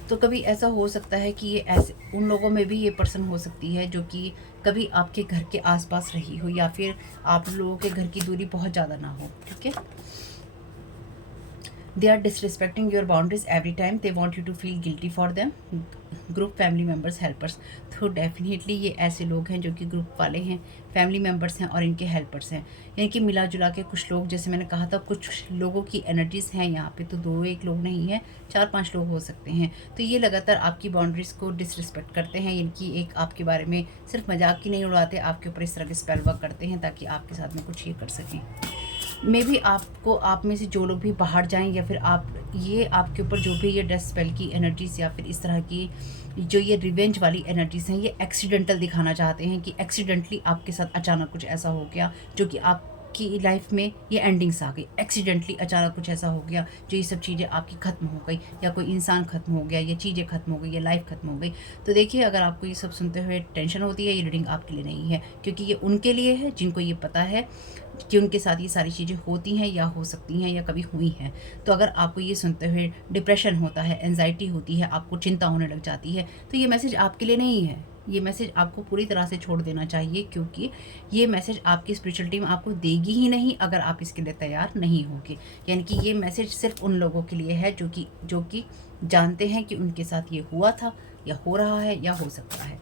तो कभी ऐसा हो सकता है कि ये ऐसे उन लोगों में भी ये पर्सन हो सकती है जो कि कभी आपके घर के आसपास रही हो, या फिर आप लोगों के घर की दूरी बहुत ज़्यादा ना हो, ठीक है। They are disrespecting your boundaries every time. They want you to feel guilty for them. Group, family members, helpers. तो डेफिनेटली ये ऐसे लोग हैं जो कि ग्रुप वाले हैं, फैमिली मेम्बर्स हैं और इनके हेल्पर्स हैं। यानी कि मिला जुला के कुछ लोग, जैसे मैंने कहा था, कुछ लोगों की एनर्जीज़ हैं यहाँ पे, तो 2-1 लोग नहीं हैं, 4-5 लोग हो सकते हैं। तो ये लगातार आपकी बाउंड्रीज़ को डिसरिस्पेक्ट करते हैं, इनकी एक आपके बारे में सिर्फ मजाक ही नहीं उड़ाते, आपके ऊपर इस तरह के स्पेल वर्क करते हैं ताकि आपके साथ में कुछ ये कर सकें। मे भी आपको, आप में से जो लोग भी बाहर जाएं, या फिर ये आपके ऊपर जो भी ये डेथ स्पेल की एनर्जीज या फिर इस तरह की जो ये रिवेंज वाली एनर्जीज हैं, ये एक्सीडेंटल दिखाना चाहते हैं कि एक्सीडेंटली आपके साथ अचानक कुछ ऐसा हो गया जो कि आपकी लाइफ में ये एंडिंग्स आ गई। एक्सीडेंटली अचानक कुछ ऐसा हो गया जो ये सब चीज़ें आपकी ख़त्म हो गई, या कोई इंसान ख़त्म हो गया, या चीज़ें ख़त्म हो गई, या लाइफ ख़त्म हो गई। तो देखिए, अगर आपको ये सब सुनते हुए टेंशन होती है, ये रीडिंग आपके लिए नहीं है, क्योंकि ये उनके लिए है जिनको ये पता है कि उनके साथ ये सारी चीज़ें होती हैं या हो सकती हैं या कभी हुई हैं। तो अगर आपको ये सुनते हुए डिप्रेशन होता है, एंजाइटी होती है, आपको चिंता होने लग जाती है, तो ये मैसेज आपके लिए नहीं है। ये मैसेज आपको पूरी तरह से छोड़ देना चाहिए, क्योंकि ये मैसेज आपकी स्पिरिचुअल टीम आपको देगी ही नहीं अगर आप इसके लिए तैयार नहीं होगे। यानी कि ये मैसेज सिर्फ उन लोगों के लिए है जो कि जानते हैं कि उनके साथ ये हुआ था या हो रहा है या हो सकता है।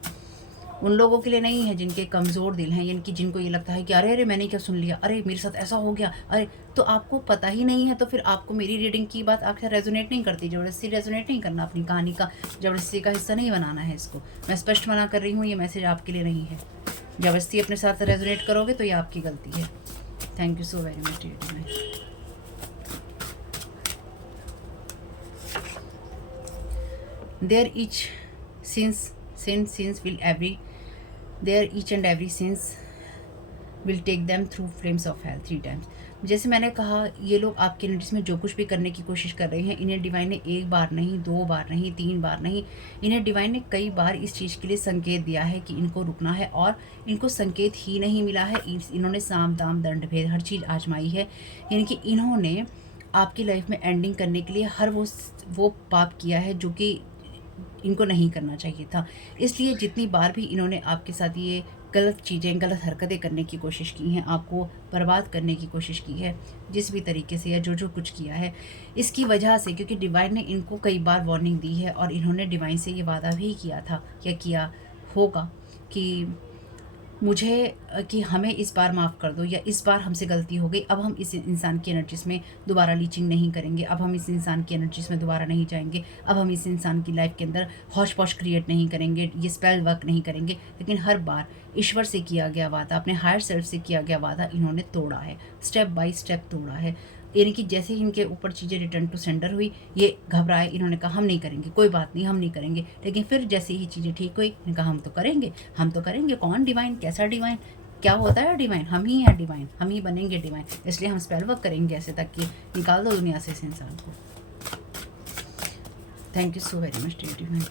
उन लोगों के लिए नहीं है जिनके कमज़ोर दिल हैं, यानी कि जिनको ये लगता है कि अरे अरे मैंने क्या सुन लिया, अरे मेरे साथ ऐसा हो गया, अरे तो आपको पता ही नहीं है, तो फिर आपको मेरी रीडिंग की बात आपसे रेजोनेट नहीं करती। ज़बरदस्ती रेजोनेट नहीं करना, अपनी कहानी का ज़बरदस्ती का हिस्सा नहीं बनाना है इसको। मैं स्पष्ट मना कर रही हूँ, ये मैसेज आपके लिए नहीं है। ज़बरदस्ती अपने साथ रेजोनेट करोगे तो ये आपकी गलती है। Thank you so very much dear. Their each sins will each and every sins will take them through flames of hell 3 times। जैसे मैंने कहा, ये लोग आपके एनर्जीज में जो कुछ भी करने की कोशिश कर रहे हैं, इन्हें डिवाइन ने 1 बार नहीं, 2 बार नहीं, 3 बार नहीं, इन्हें डिवाइन ने कई बार इस चीज़ के लिए संकेत दिया है कि इनको रुकना है, और इनको संकेत ही नहीं मिला है। इन्होंने साम दाम दंड भेद हर चीज़ आजमाई है। यानी कि इन्होंने आपकी लाइफ में एंडिंग करने के लिए हर वो पाप किया है जो कि इनको नहीं करना चाहिए था। इसलिए जितनी बार भी इन्होंने आपके साथ ये गलत चीज़ें, गलत हरकतें करने की कोशिश की हैं, आपको बर्बाद करने की कोशिश की है, जिस भी तरीके से या जो कुछ किया है, इसकी वजह से, क्योंकि डिवाइन ने इनको कई बार वार्निंग दी है और इन्होंने डिवाइन से ये वादा भी किया था या किया होगा कि मुझे कि हमें इस बार माफ़ कर दो, या इस बार हमसे गलती हो गई, अब हम इस इंसान की एनर्जीज़ में दोबारा लीचिंग नहीं करेंगे, अब हम इस इंसान की एनर्जीज़ में दोबारा नहीं जाएंगे, अब हम इस इंसान की लाइफ के अंदर हौश पौश क्रिएट नहीं करेंगे, ये स्पेल वर्क नहीं करेंगे। लेकिन हर बार ईश्वर से किया गया वादा, अपने हायर सेल्फ से किया गया वादा इन्होंने तोड़ा है, स्टेप बाय स्टेप तोड़ा है। यानी कि जैसे ही इनके ऊपर चीज़ें रिटर्न टू सेंडर हुई, ये घबराए, इन्होंने कहा हम नहीं करेंगे, कोई बात नहीं, हम नहीं करेंगे। लेकिन फिर जैसे ही चीज़ें ठीक हुई, इन्होंने कहा हम तो करेंगे, हम तो करेंगे। कौन डिवाइन, कैसा डिवाइन, क्या होता है डिवाइन? हम ही हैं डिवाइन, हम ही बनेंगे डिवाइन। इसलिए हम स्पेल वर्क करेंगे ऐसे तक कि निकाल दो दुनिया से इस इंसान को। Thank you so very much dear divine.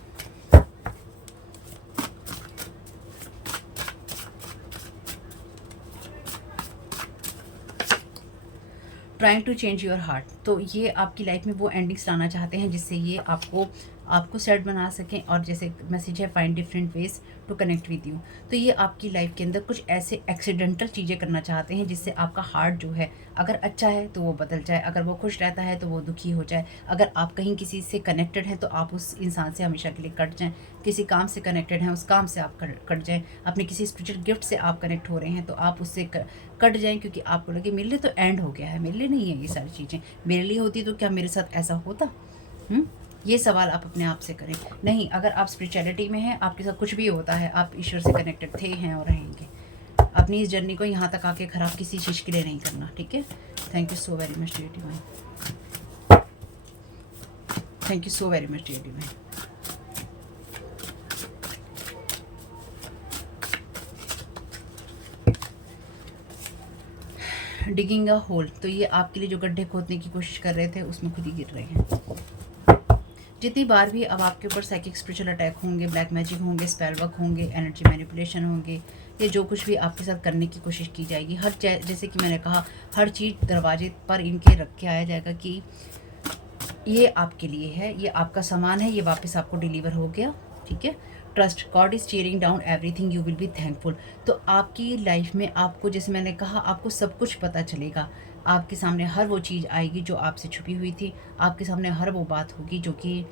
Trying to change your heart, तो ये आपकी लाइफ में वो एंडिंग्स लाना चाहते हैं जिससे ये आपको सेट बना सकें। और जैसे मैसेज है find different ways to connect with you, तो ये आपकी लाइफ के अंदर कुछ ऐसे एक्सीडेंटल चीज़ें करना चाहते हैं जिससे आपका हार्ट जो है, अगर अच्छा है तो वो बदल जाए, अगर वो खुश रहता है तो वो दुखी हो जाए, अगर आप कहीं किसी से कनेक्टेड हैं तो आप उस इंसान से हमेशा के लिए कट जाएँ, किसी काम से कनेक्टेड हैं उस काम से आप कट जाएँ, अपने किसी स्पिरिचुअल गिफ्ट से आप कनेक्ट हो रहे हैं तो आप उससे कट जाएँ, क्योंकि आपको लगे मेरे लिए तो एंड हो गया है, मेरे लिए नहीं है ये सारी चीज़ें, मेरे लिए होती तो क्या मेरे साथ ऐसा होता। ये सवाल आप अपने आप से करें। नहीं, अगर आप स्पिरिचुअलिटी में हैं, आपके साथ कुछ भी होता है, आप ईश्वर से कनेक्टेड थे, हैं और रहेंगे। अपनी इस जर्नी को यहाँ तक आके ख़राब किसी चीज़ के लिए नहीं करना, ठीक है। Thank you so very much dear divine. Thank you so very much dear divine. Digging a hole, तो ये आपके लिए जो गड्ढे खोदने की कोशिश कर रहे थे उसमें खुद ही गिर रहे हैं। जितनी बार भी अब आपके ऊपर साइकिक स्पिरिचुअल अटैक होंगे, ब्लैक मैजिक होंगे, स्पेल वर्क होंगे, एनर्जी मैनिपुलेशन होंगे, या जो कुछ भी आपके साथ करने की कोशिश की जाएगी, जैसे कि मैंने कहा, हर चीज़ दरवाजे पर इनके रख के आया जाएगा कि ये आपके लिए है, ये आपका सामान है, ये वापस आपको डिलीवर हो गया, ठीक है। Trust, God is cheering down everything, you will be thankful. तो आपकी लाइफ में आपको, जैसे मैंने कहा, आपको सब कुछ पता चलेगा, आपके सामने हर वो चीज़ आएगी जो आपसे छुपी हुई थी, आपके सामने हर वो बात होगी जो कि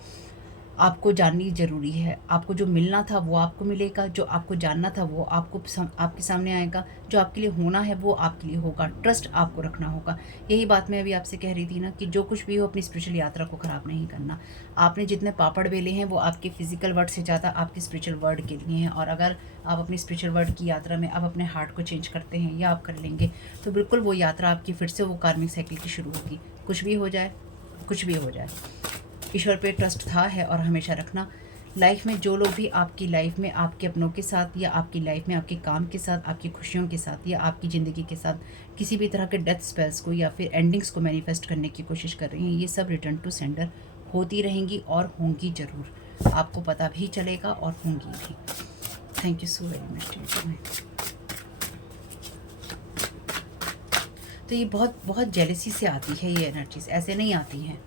आपको जाननी ज़रूरी है। आपको जो मिलना था वो आपको मिलेगा, जो आपको जानना था वो आपके सामने आएगा, जो आपके लिए होना है वो आपके लिए होगा। ट्रस्ट आपको रखना होगा। यही बात मैं अभी आपसे कह रही थी ना कि जो कुछ भी हो, अपनी स्पिरिचुअल यात्रा को ख़राब नहीं करना। आपने जितने पापड़ बेले हैं वो आपके फिजिकल वर्ड से ज़्यादा आपके स्पिरिचुअल वर्ड के लिए हैं। और अगर आप अपनी स्पिरिचुअल वर्ड की यात्रा में अब अपने हार्ट को चेंज करते हैं या आप कर लेंगे, तो बिल्कुल वो यात्रा आपकी फिर से वो कार्मिक साइकिल की शुरू होगी। कुछ भी हो जाए, कुछ भी हो जाए, ईश्वर पे ट्रस्ट था, है और हमेशा रखना। लाइफ में जो लोग भी आपकी लाइफ में आपके अपनों के साथ, या आपकी लाइफ में आपके काम के साथ, आपकी खुशियों के साथ, या आपकी ज़िंदगी के साथ किसी भी तरह के डेथ स्पेल्स को या फिर एंडिंग्स को मैनिफेस्ट करने की कोशिश कर रही हैं, ये सब रिटर्न टू सेंडर होती रहेंगी और होंगी ज़रूर। आपको पता भी चलेगा और होंगी भी। Thank you so very much. तो ये बहुत बहुत जेलसी से आती है ये एनर्जीज, ऐसे नहीं आती हैं।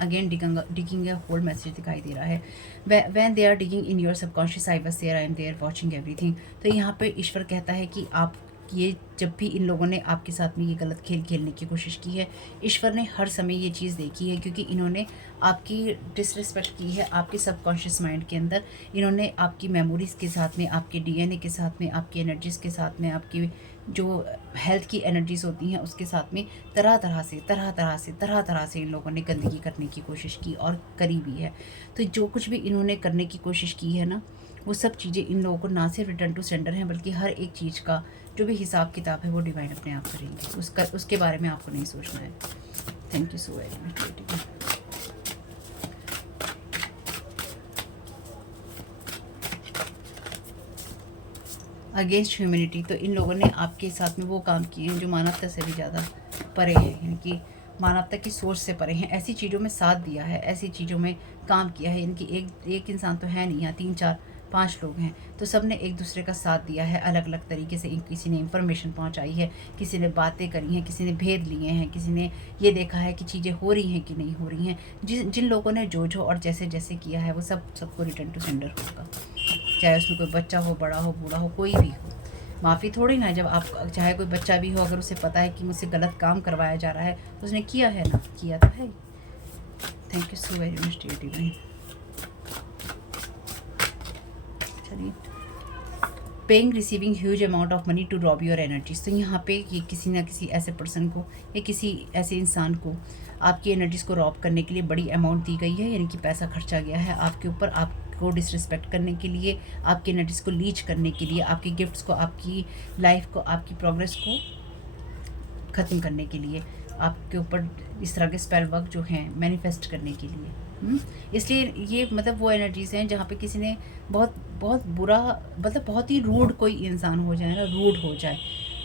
Again digging a hole message दिखाई दे रहा है। When they are digging in your subconscious I was there, I am there watching everything. तो यहाँ पे ईश्वर कहता है कि आप ये जब भी इन लोगों ने आपके साथ में ये गलत खेल खेलने की कोशिश की है, ईश्वर ने हर समय ये चीज़ देखी है, क्योंकि इन्होंने आपकी डिसरिस्पेक्ट की है आपके सबकॉन्शियस माइंड के अंदर। इन्होंने आपकी मेमोरीज़ के साथ में, आपके डीएनए के साथ में, आपकी एनर्जीज़ के साथ में, आपकी जो हेल्थ की एनर्जीज़ होती हैं उसके साथ में तरह तरह से इन लोगों ने गंदगी करने की कोशिश की और करी भी है। तो जो कुछ भी इन्होंने करने की कोशिश की है ना, वो सब चीज़ें इन लोगों को ना सिर्फ रिटर्न टू सेंडर हैं, बल्कि हर एक चीज़ का जो भी हिसाब किताब है वो डिवाइन अपने आप करेंगे। उसके बारे में आपको नहीं सोचना है। Thank you so very much. Against humanity, तो इन लोगों ने आपके साथ में वो काम किए हैं जो मानवता से भी ज़्यादा परे हैं, यानी कि मानवता की सोच से परे हैं। ऐसी चीज़ों में साथ दिया है, ऐसी चीज़ों में काम किया है। इनकी एक इंसान तो है नहीं, यहाँ 3 4 5 लोग हैं, तो सब ने एक दूसरे का साथ दिया है अलग अलग तरीके से। किसी ने इंफॉर्मेशन पहुंचाई है, किसी ने बातें करी हैं, किसी ने भेद लिए हैं, किसी ने ये देखा है कि चीज़ें हो रही हैं कि नहीं हो रही हैं। जिन लोगों ने जो और जैसे जैसे किया है वो सबको रिटर्न टू सेंडर होगा, चाहे उसमें कोई बच्चा हो, बड़ा हो, बूढ़ा हो, कोई भी हो। माफ़ी थोड़ी ना, जब आप चाहे कोई बच्चा भी हो, अगर उसे पता है कि मुझसे गलत काम करवाया जा रहा है तो उसने किया है ना, किया तो है। Thank you so very much dear divine. चलिए, paying receiving huge amount of money to rob your energies, तो यहाँ पे ये किसी ना किसी ऐसे पर्सन को या किसी ऐसे इंसान को आपकी एनर्जीज़ को रॉब करने के लिए बड़ी अमाउंट दी गई है, यानी कि पैसा खर्चा गया है आपके ऊपर, आपको डिसरिस्पेक्ट करने के लिए, आपकी एनर्जीज़ को लीच करने के लिए, आपकी गिफ्ट्स को, आपकी लाइफ को, आपकी प्रोग्रेस को ख़त्म करने के लिए, आपके ऊपर इस तरह के स्पेल वर्क जो हैं मैनिफेस्ट करने के लिए। इसलिए ये मतलब वो एनर्जीज़ हैं जहाँ पे किसी ने बहुत बहुत बुरा, मतलब बहुत ही रूड कोई इंसान हो जाए ना, रूड हो जाए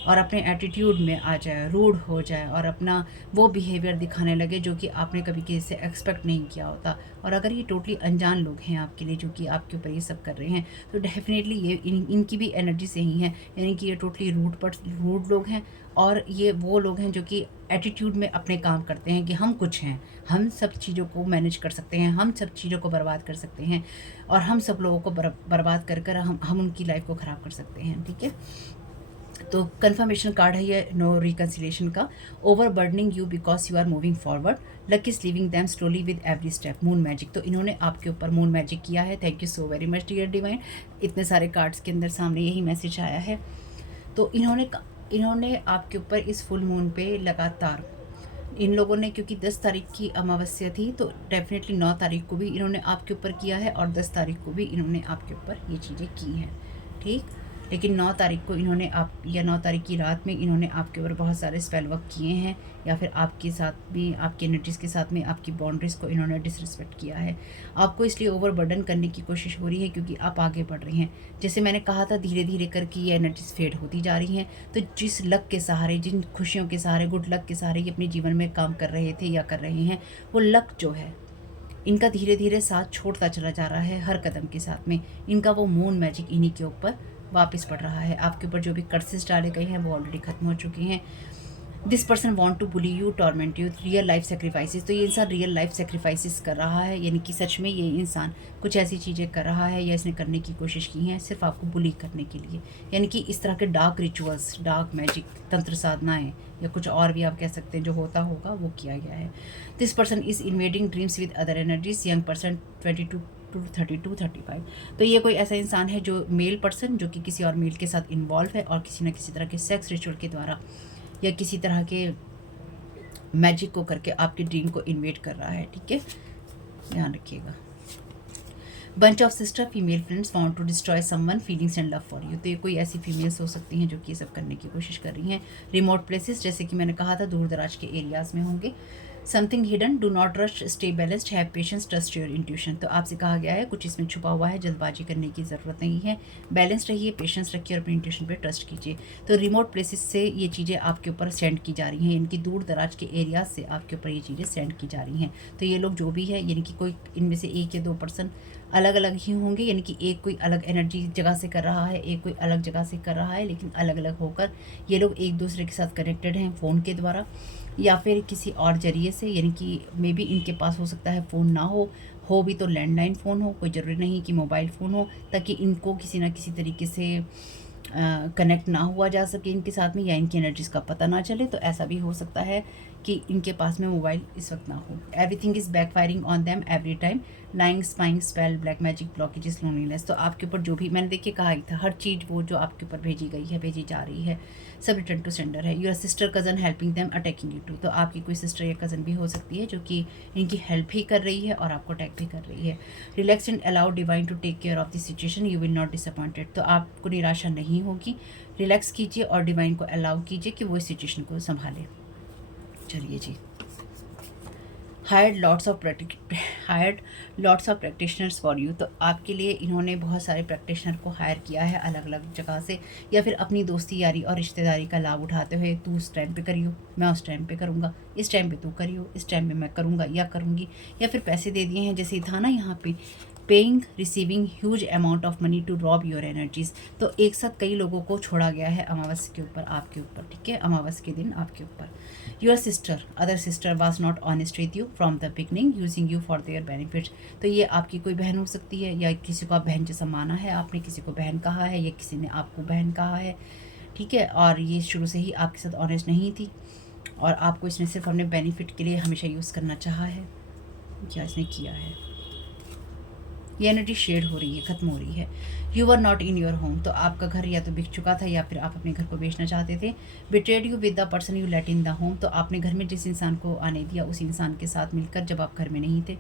और अपने एटीट्यूड में आ जाए, रूड हो जाए और अपना वो बिहेवियर दिखाने लगे जो कि आपने कभी किसी से एक्सपेक्ट नहीं किया होता। और अगर ये टोटली अनजान लोग हैं आपके लिए, जो कि आपके ऊपर ये सब कर रहे हैं, तो डेफिनेटली ये इनकी भी एनर्जी से ही है, यानी कि ये टोटली रूड लोग हैं। और ये वो लोग हैं जो कि एटीट्यूड में अपने काम करते हैं कि हम कुछ हैं, हम सब चीज़ों को मैनेज कर सकते हैं, हम सब चीज़ों को बर्बाद कर सकते हैं और हम सब लोगों को बर्बाद कर हम उनकी लाइफ को ख़राब कर सकते हैं। ठीक है, तो कंफर्मेशन कार्ड है ये नो रिकन्सिलेशन का। Over burdening you because you are moving forward, luck is living them slowly with every step. Moon magic, तो इन्होंने आपके ऊपर मून मैजिक किया है। Thank you so very much dear divine. इतने सारे कार्ड्स के अंदर सामने यही मैसेज आया है। तो इन्होंने आपके ऊपर इस फुल मून पे लगातार, इन लोगों ने, क्योंकि 10 तारीख की अमावस्या थी, तो डेफिनेटली 9 तारीख को भी इन्होंने आपके ऊपर किया है और 10 तारीख को भी इन्होंने आपके ऊपर ये चीज़ें की हैं। ठीक, लेकिन 9 तारीख को इन्होंने 9 तारीख की रात में इन्होंने आपके ऊपर बहुत सारे स्पेल वर्क किए हैं, या फिर आपके साथ भी, आपकी एनर्जीज़ के साथ में आपकी बाउंड्रीज़ को इन्होंने डिसरिस्पेक्ट किया है। आपको इसलिए ओवरबर्डन करने की कोशिश हो रही है क्योंकि आप आगे बढ़ रही हैं। जैसे मैंने कहा था, धीरे धीरे करके ये एनर्जीज़ फेड होती जा रही हैं। तो जिस लक के सहारे, जिन खुशियों के सहारे, गुड लक के सहारे ये अपने जीवन में काम कर रहे थे या कर रहे हैं, वो लक जो है इनका धीरे धीरे साथ छोड़ता चला जा रहा है हर कदम के साथ में। इनका वो मून मैजिक इन्हीं के ऊपर वापस पड़ रहा है। आपके ऊपर जो भी कर्सेस डाले गए हैं वो ऑलरेडी खत्म हो चुके हैं। This person want to bully you, torment you, real life sacrifices, तो ये इंसान रियल लाइफ सेक्रीफाइसेस कर रहा है, यानी कि सच में ये इंसान कुछ ऐसी चीज़ें कर रहा है या इसने करने की कोशिश की है सिर्फ आपको बुली करने के लिए। यानी कि इस तरह के डार्क रिचुअल्स, डार्क मैजिक, तंत्र साधनाएँ या कुछ और भी आप कह सकते हैं जो होता होगा वो किया गया है। This person is invading dreams with other energies, young person 22 to 32 35। तो ये कोई ऐसा इंसान है जो मेल पर्सन, जो कि किसी और मेल के साथ इन्वॉल्व है और किसी न किसी तरह के सेक्स रिचुअल के द्वारा या किसी तरह के मैजिक को करके आपकी ड्रीम को इन्वेट कर रहा है। ठीक है, ध्यान रखिएगा। Bunch of sister female friends want to destroy someone feelings and love for you, तो ये कोई ऐसी फीमेल्स हो सकती हैं जो कि ये सब करने की कोशिश कर रही हैं। रिमोट प्लेसेस, जैसे कि मैंने कहा था, दूर दराज के एरियाज़ में होंगे। Something hidden, do not rush, stay balanced, have patience, trust your intuition, तो आपसे कहा गया है कुछ इसमें छुपा हुआ है, जल्दबाजी करने की ज़रूरत नहीं है। बैलेंस रहिए, पेशेंस रखिए और अपनी इंट्यूशन पे ट्रस्ट कीजिए। तो रिमोट प्लेसेस से ये चीज़ें आपके ऊपर सेंड की जा रही हैं, इनकी दूर दराज के एरियाज से आपके ऊपर ये चीज़ें सेंड की जा रही हैं। तो ये लोग जो भी है, यानी कि कोई इनमें से 1 या 2 पर्सन अलग अलग ही होंगे, यानी कि एक कोई अलग एनर्जी जगह से कर रहा है, एक कोई अलग जगह से कर रहा है, लेकिन अलग अलग होकर ये लोग एक दूसरे के साथ कनेक्टेड हैं फ़ोन के द्वारा या फिर किसी और ज़रिए से, यानी कि मे बी इनके पास हो सकता है फ़ोन ना हो भी तो लैंडलाइन फ़ोन हो, कोई ज़रूरी नहीं कि मोबाइल फ़ोन हो, ताकि इनको किसी ना किसी तरीके से कनेक्ट ना हुआ जा सके इनके साथ में, या इनकी एनर्जीज़ का पता ना चले। तो ऐसा भी हो सकता है कि इनके पास में मोबाइल इस वक्त ना हो। Everything is back firing on them every time, lying spying spell black magic blockages loneliness. तो आपके ऊपर जो भी मैंने देखिए कहा ही था, हर चीज़ वो जो आपके ऊपर भेजी गई है, भेजी जा रही है, सब रिटर्न टू सेंडर है। Your sister cousin helping them attacking you too. तो आपकी कोई सिस्टर या कज़न भी हो सकती है जो कि इनकी हेल्प ही कर रही है और आपको अटैक भी कर रही है। Relax and allow divine to take care of the situation, you will not disappointed. तो आपको निराशा नहीं होगी, रिलैक्स कीजिए और डिवाइन को अलाउ कीजिए कि वो इस सिचुएशन को संभाले। चलिए जी। Hired lots of practitioners for you. तो आपके लिए इन्होंने बहुत सारे प्रैक्टिशनर को हायर किया है अलग अलग जगह से, या फिर अपनी दोस्ती यारी और रिश्तेदारी का लाभ उठाते हुए, तू उस टाइम पे करियो, मैं उस टाइम पे करूँगा, इस टाइम पे तू करियो, इस टाइम पे मैं करूँगा या करूँगी, या फिर पैसे दे दिए हैं जैसे ही था ना यहाँ पे, paying receiving huge amount of money to rob your energies. तो एक साथ कई लोगों को छोड़ा गया है अमावस्या के ऊपर आपके ऊपर, ठीक है, अमावस्या के दिन आपके ऊपर। Your sister other sister was not honest with you from the beginning, using you for their benefits. तो ये आपकी कोई बहन हो सकती है, या किसी को आप बहन जैसा माना है, आपने किसी को बहन कहा है, या किसी ने आपको बहन कहा है, ठीक है, और ये शुरू से ही आपके साथ ऑनेस्ट नहीं थी और आपको इसने सिर्फ अपने बेनिफिट के लिए हमेशा यूज़ करना चाहा है, क्या इसने किया है। ये एनर्जी शेड हो रही है, खत्म हो रही है। You are not in your home. तो आपका घर या तो बिक चुका था या फिर आप अपने घर को बेचना चाहते थे। Betrayed you with the person you let in the home. तो आपने घर में जिस इंसान को आने दिया उस इंसान के साथ मिलकर जब आप घर में नहीं थे,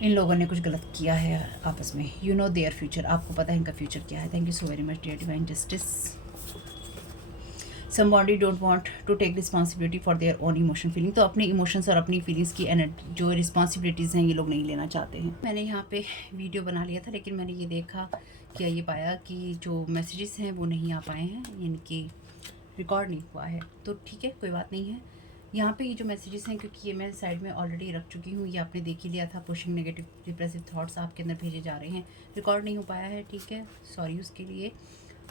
इन लोगों ने कुछ गलत किया है आपस में। यू नो देयर फ्यूचर, आपको पता है इनका फ्यूचर क्या है। Thank you so very much dear divine justice. Somebody don't want to take responsibility for their own emotion feeling. तो अपने इमोशंस और अपनी फीलिंग्स की जो रिस्पॉन्सिबिलिटीज़ हैं ये लोग नहीं लेना चाहते हैं। मैंने यहाँ पे वीडियो बना लिया था, लेकिन मैंने ये देखा कि ये पाया कि जो मैसेजेस हैं वो नहीं आ पाए हैं, यानी कि रिकॉर्ड नहीं हुआ है। तो ठीक है, कोई बात नहीं है। यहाँ पे ये जो मैसेजेस हैं, क्योंकि ये मैं साइड में ऑलरेडी रख चुकी हूँ, ये आपने देख ही लिया था। पुशिंग नेगेटिव डिप्रेसिव थॉट्स आपके अंदर भेजे जा रहे हैं, रिकॉर्ड नहीं हो पाया है, ठीक है, सॉरी उसके लिए।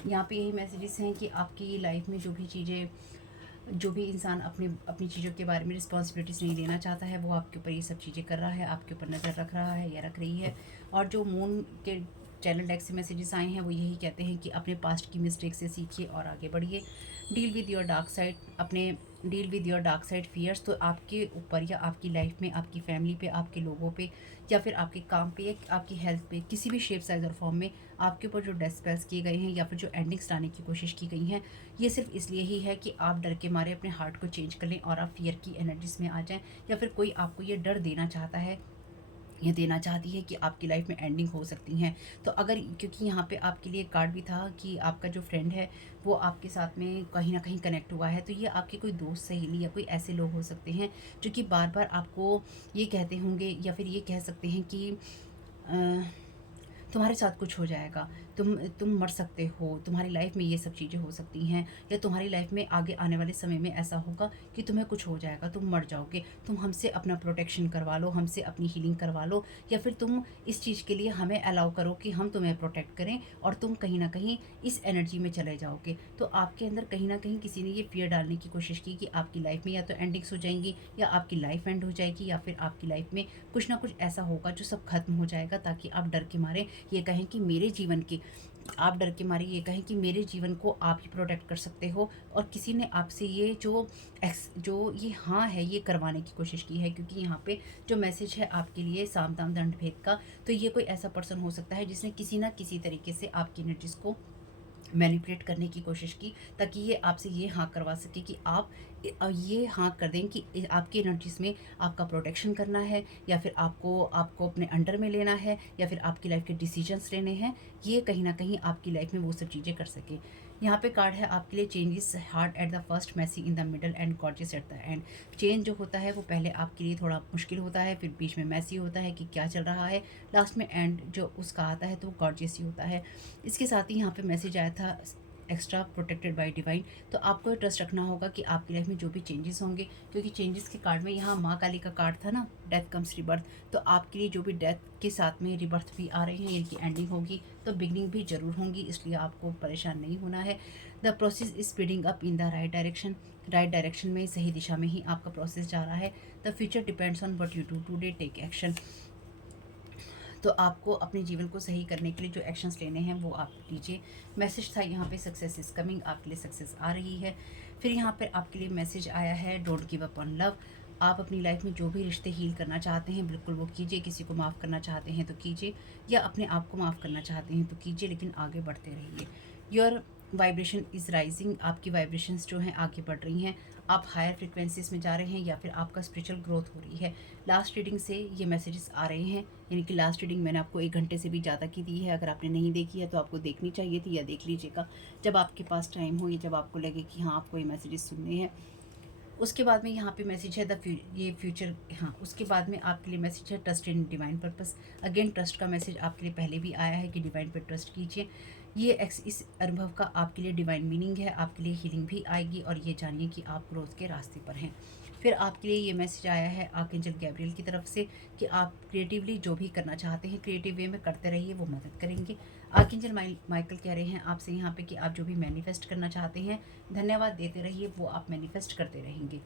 यहाँ पे यही मैसेजेस हैं कि आपकी लाइफ में जो भी चीज़ें, जो भी इंसान अपनी चीज़ों के बारे में रिस्पॉन्सिबिलिटीज़ नहीं लेना चाहता है, वो आपके ऊपर ये सब चीज़ें कर रहा है, आपके ऊपर नज़र रख रहा है या रख रही है। और जो मून के चैनल डेक से मैसेजेस आए हैं वो यही कहते हैं कि अपने पास्ट की मिस्टेक से सीखिए और आगे बढ़िए। Deal with your dark side, अपने deal with your dark side fears. तो आपके ऊपर या आपकी लाइफ में, आपकी फैमिली पे, आपके लोगों पे, या फिर आपके काम पे, या आपकी हेल्थ पे, किसी भी शेप साइज और फॉर्म में आपके ऊपर जो डेथ स्पेल्स किए गए हैं या फिर जो एंडिंग्स लाने की कोशिश की गई हैं, ये सिर्फ इसलिए ही है कि आप डर के मारे अपने हार्ट को चेंज कर लें और आप फियर की एनर्जीज में आ जाएं, या फिर कोई आपको ये डर देना चाहता है, ये देना चाहती है कि आपकी लाइफ में एंडिंग हो सकती हैं। तो अगर, क्योंकि यहाँ पे आपके लिए कार्ड भी था कि आपका जो फ्रेंड है वो आपके साथ में कहीं ना कहीं कनेक्ट हुआ है, तो ये आपके कोई दोस्त, सहेली या कोई ऐसे लोग हो सकते हैं जो कि बार बार आपको ये कहते होंगे, या फिर ये कह सकते हैं कि तुम्हारे साथ कुछ हो जाएगा, तुम मर सकते हो, तुम्हारी लाइफ में ये सब चीज़ें हो सकती हैं, या तुम्हारी लाइफ में आगे आने वाले समय में ऐसा होगा कि तुम्हें कुछ हो जाएगा, तुम मर जाओगे, तुम हमसे अपना प्रोटेक्शन करवा लो, हमसे अपनी हीलिंग करवा लो, या फिर तुम इस चीज़ के लिए हमें अलाउ करो कि हम तुम्हें प्रोटेक्ट करें और तुम कहीं ना कहीं इस एनर्जी में चले जाओगे। तो आपके अंदर कहीं ना कहीं किसी ने ये फियर डालने की कोशिश की कि आपकी लाइफ में या तो एंडिंग्स हो जाएंगी, या आपकी लाइफ एंड हो जाएगी, या फिर आपकी लाइफ में कुछ ना कुछ ऐसा होगा जो सब खत्म हो जाएगा, ताकि आप डर के मारे ये कहें कि मेरे जीवन की, आप डर के मारे ये कहें कि मेरे जीवन को आप ही प्रोटेक्ट कर सकते हो। और किसी ने आपसे ये जो ये हाँ है ये करवाने की कोशिश की है, क्योंकि यहाँ पे जो मैसेज है आपके लिए साम दाम दंड भेद का, तो ये कोई ऐसा पर्सन हो सकता है जिसने किसी ना किसी तरीके से आपकी एनर्जीज को मैनिपुलेट करने की कोशिश की, ताकि ये आपसे ये हाँ करवा सके कि आप ये हाँ कर दें कि आपकी एनर्जीज में आपका प्रोटेक्शन करना है, या फिर आपको अपने अंडर में लेना है, या फिर आपकी लाइफ के डिसीजंस लेने हैं, ये कहीं ना कहीं आपकी लाइफ में वो सब चीज़ें कर सके। यहाँ पे कार्ड है आपके लिए, changes hard at the first, messy in the middle and gorgeous at the end. Change जो होता है वो पहले आपके लिए थोड़ा मुश्किल होता है, फिर बीच में मैसी होता है कि क्या चल रहा है, लास्ट में एंड जो उसका आता है तो वो गॉर्जियस ही होता है। इसके साथ ही यहाँ पे मैसेज आया था एक्स्ट्रा प्रोटेक्टेड बाय डिवाइन। तो आपको ट्रस्ट रखना होगा कि आपकी लाइफ में जो भी चेंजेस होंगे, क्योंकि चेंजेस के कार्ड में यहाँ माँ काली का कार्ड था ना, डेथ कम्स रिबर्थ। तो आपके लिए जो भी डेथ के साथ में रिबर्थ भी आ रही है, इनकी एंडिंग होगी तो बिगनिंग भी जरूर होंगी, इसलिए आपको परेशान नहीं होना है। The process is speeding up in the right direction. Right direction में, सही दिशा में ही आपका प्रोसेस जा रहा है। The future depends on what you do today, take action. तो आपको अपने जीवन को सही करने के लिए जो एक्शंस लेने हैं वो आप लीजिए। मैसेज था यहाँ पे सक्सेस इज कमिंग, आपके लिए सक्सेस आ रही है। फिर यहाँ पर आपके लिए मैसेज आया है don't give up on love. आप अपनी लाइफ में जो भी रिश्ते हील करना चाहते हैं बिल्कुल वो कीजिए। किसी को माफ़ करना चाहते हैं तो कीजिए, या अपने आप को माफ़ करना चाहते हैं तो कीजिए, लेकिन आगे बढ़ते रहिए। Your vibration is rising. आपकी वाइब्रेशंस जो हैं आगे बढ़ रही हैं, आप हायर फ्रिक्वेंसीज में जा रहे हैं, या फिर आपका स्पिरिचुअल ग्रोथ हो रही है। लास्ट रीडिंग से ये मैसेजेस आ रहे हैं, यानी कि लास्ट रीडिंग मैंने आपको 1 घंटे से भी ज़्यादा की दी है। अगर आपने नहीं देखी है तो आपको देखनी चाहिए थी, या देख लीजिएगा जब आपके पास टाइम हो, या जब आपको लगे कि हाँ आपको ये मैसेजेस सुनने हैं। उसके बाद में यहाँ पे मैसेज है ये फ्यूचर, हाँ उसके बाद में आपके लिए मैसेज है trust in divine purpose. Again trust का मैसेज आपके लिए पहले भी आया है कि डिवाइन पर ट्रस्ट कीजिए। इस अनुभव का आपके लिए डिवाइन मीनिंग है, आपके लिए हीलिंग भी आएगी, और ये जानिए कि आप ग्रोथ के रास्ते पर हैं। फिर आपके लिए ये मैसेज आया है आर्कएंजल गैब्रियल की तरफ से कि आप क्रिएटिवली जो भी करना चाहते हैं क्रिएटिव वे में करते रहिए, वो मदद करेंगे। आर्कएंजल माइकल कह रहे हैं आपसे यहाँ पे कि आप जो भी मैनिफेस्ट करना चाहते हैं धन्यवाद देते रहिए, वो आप मैनिफेस्ट करते रहेंगे।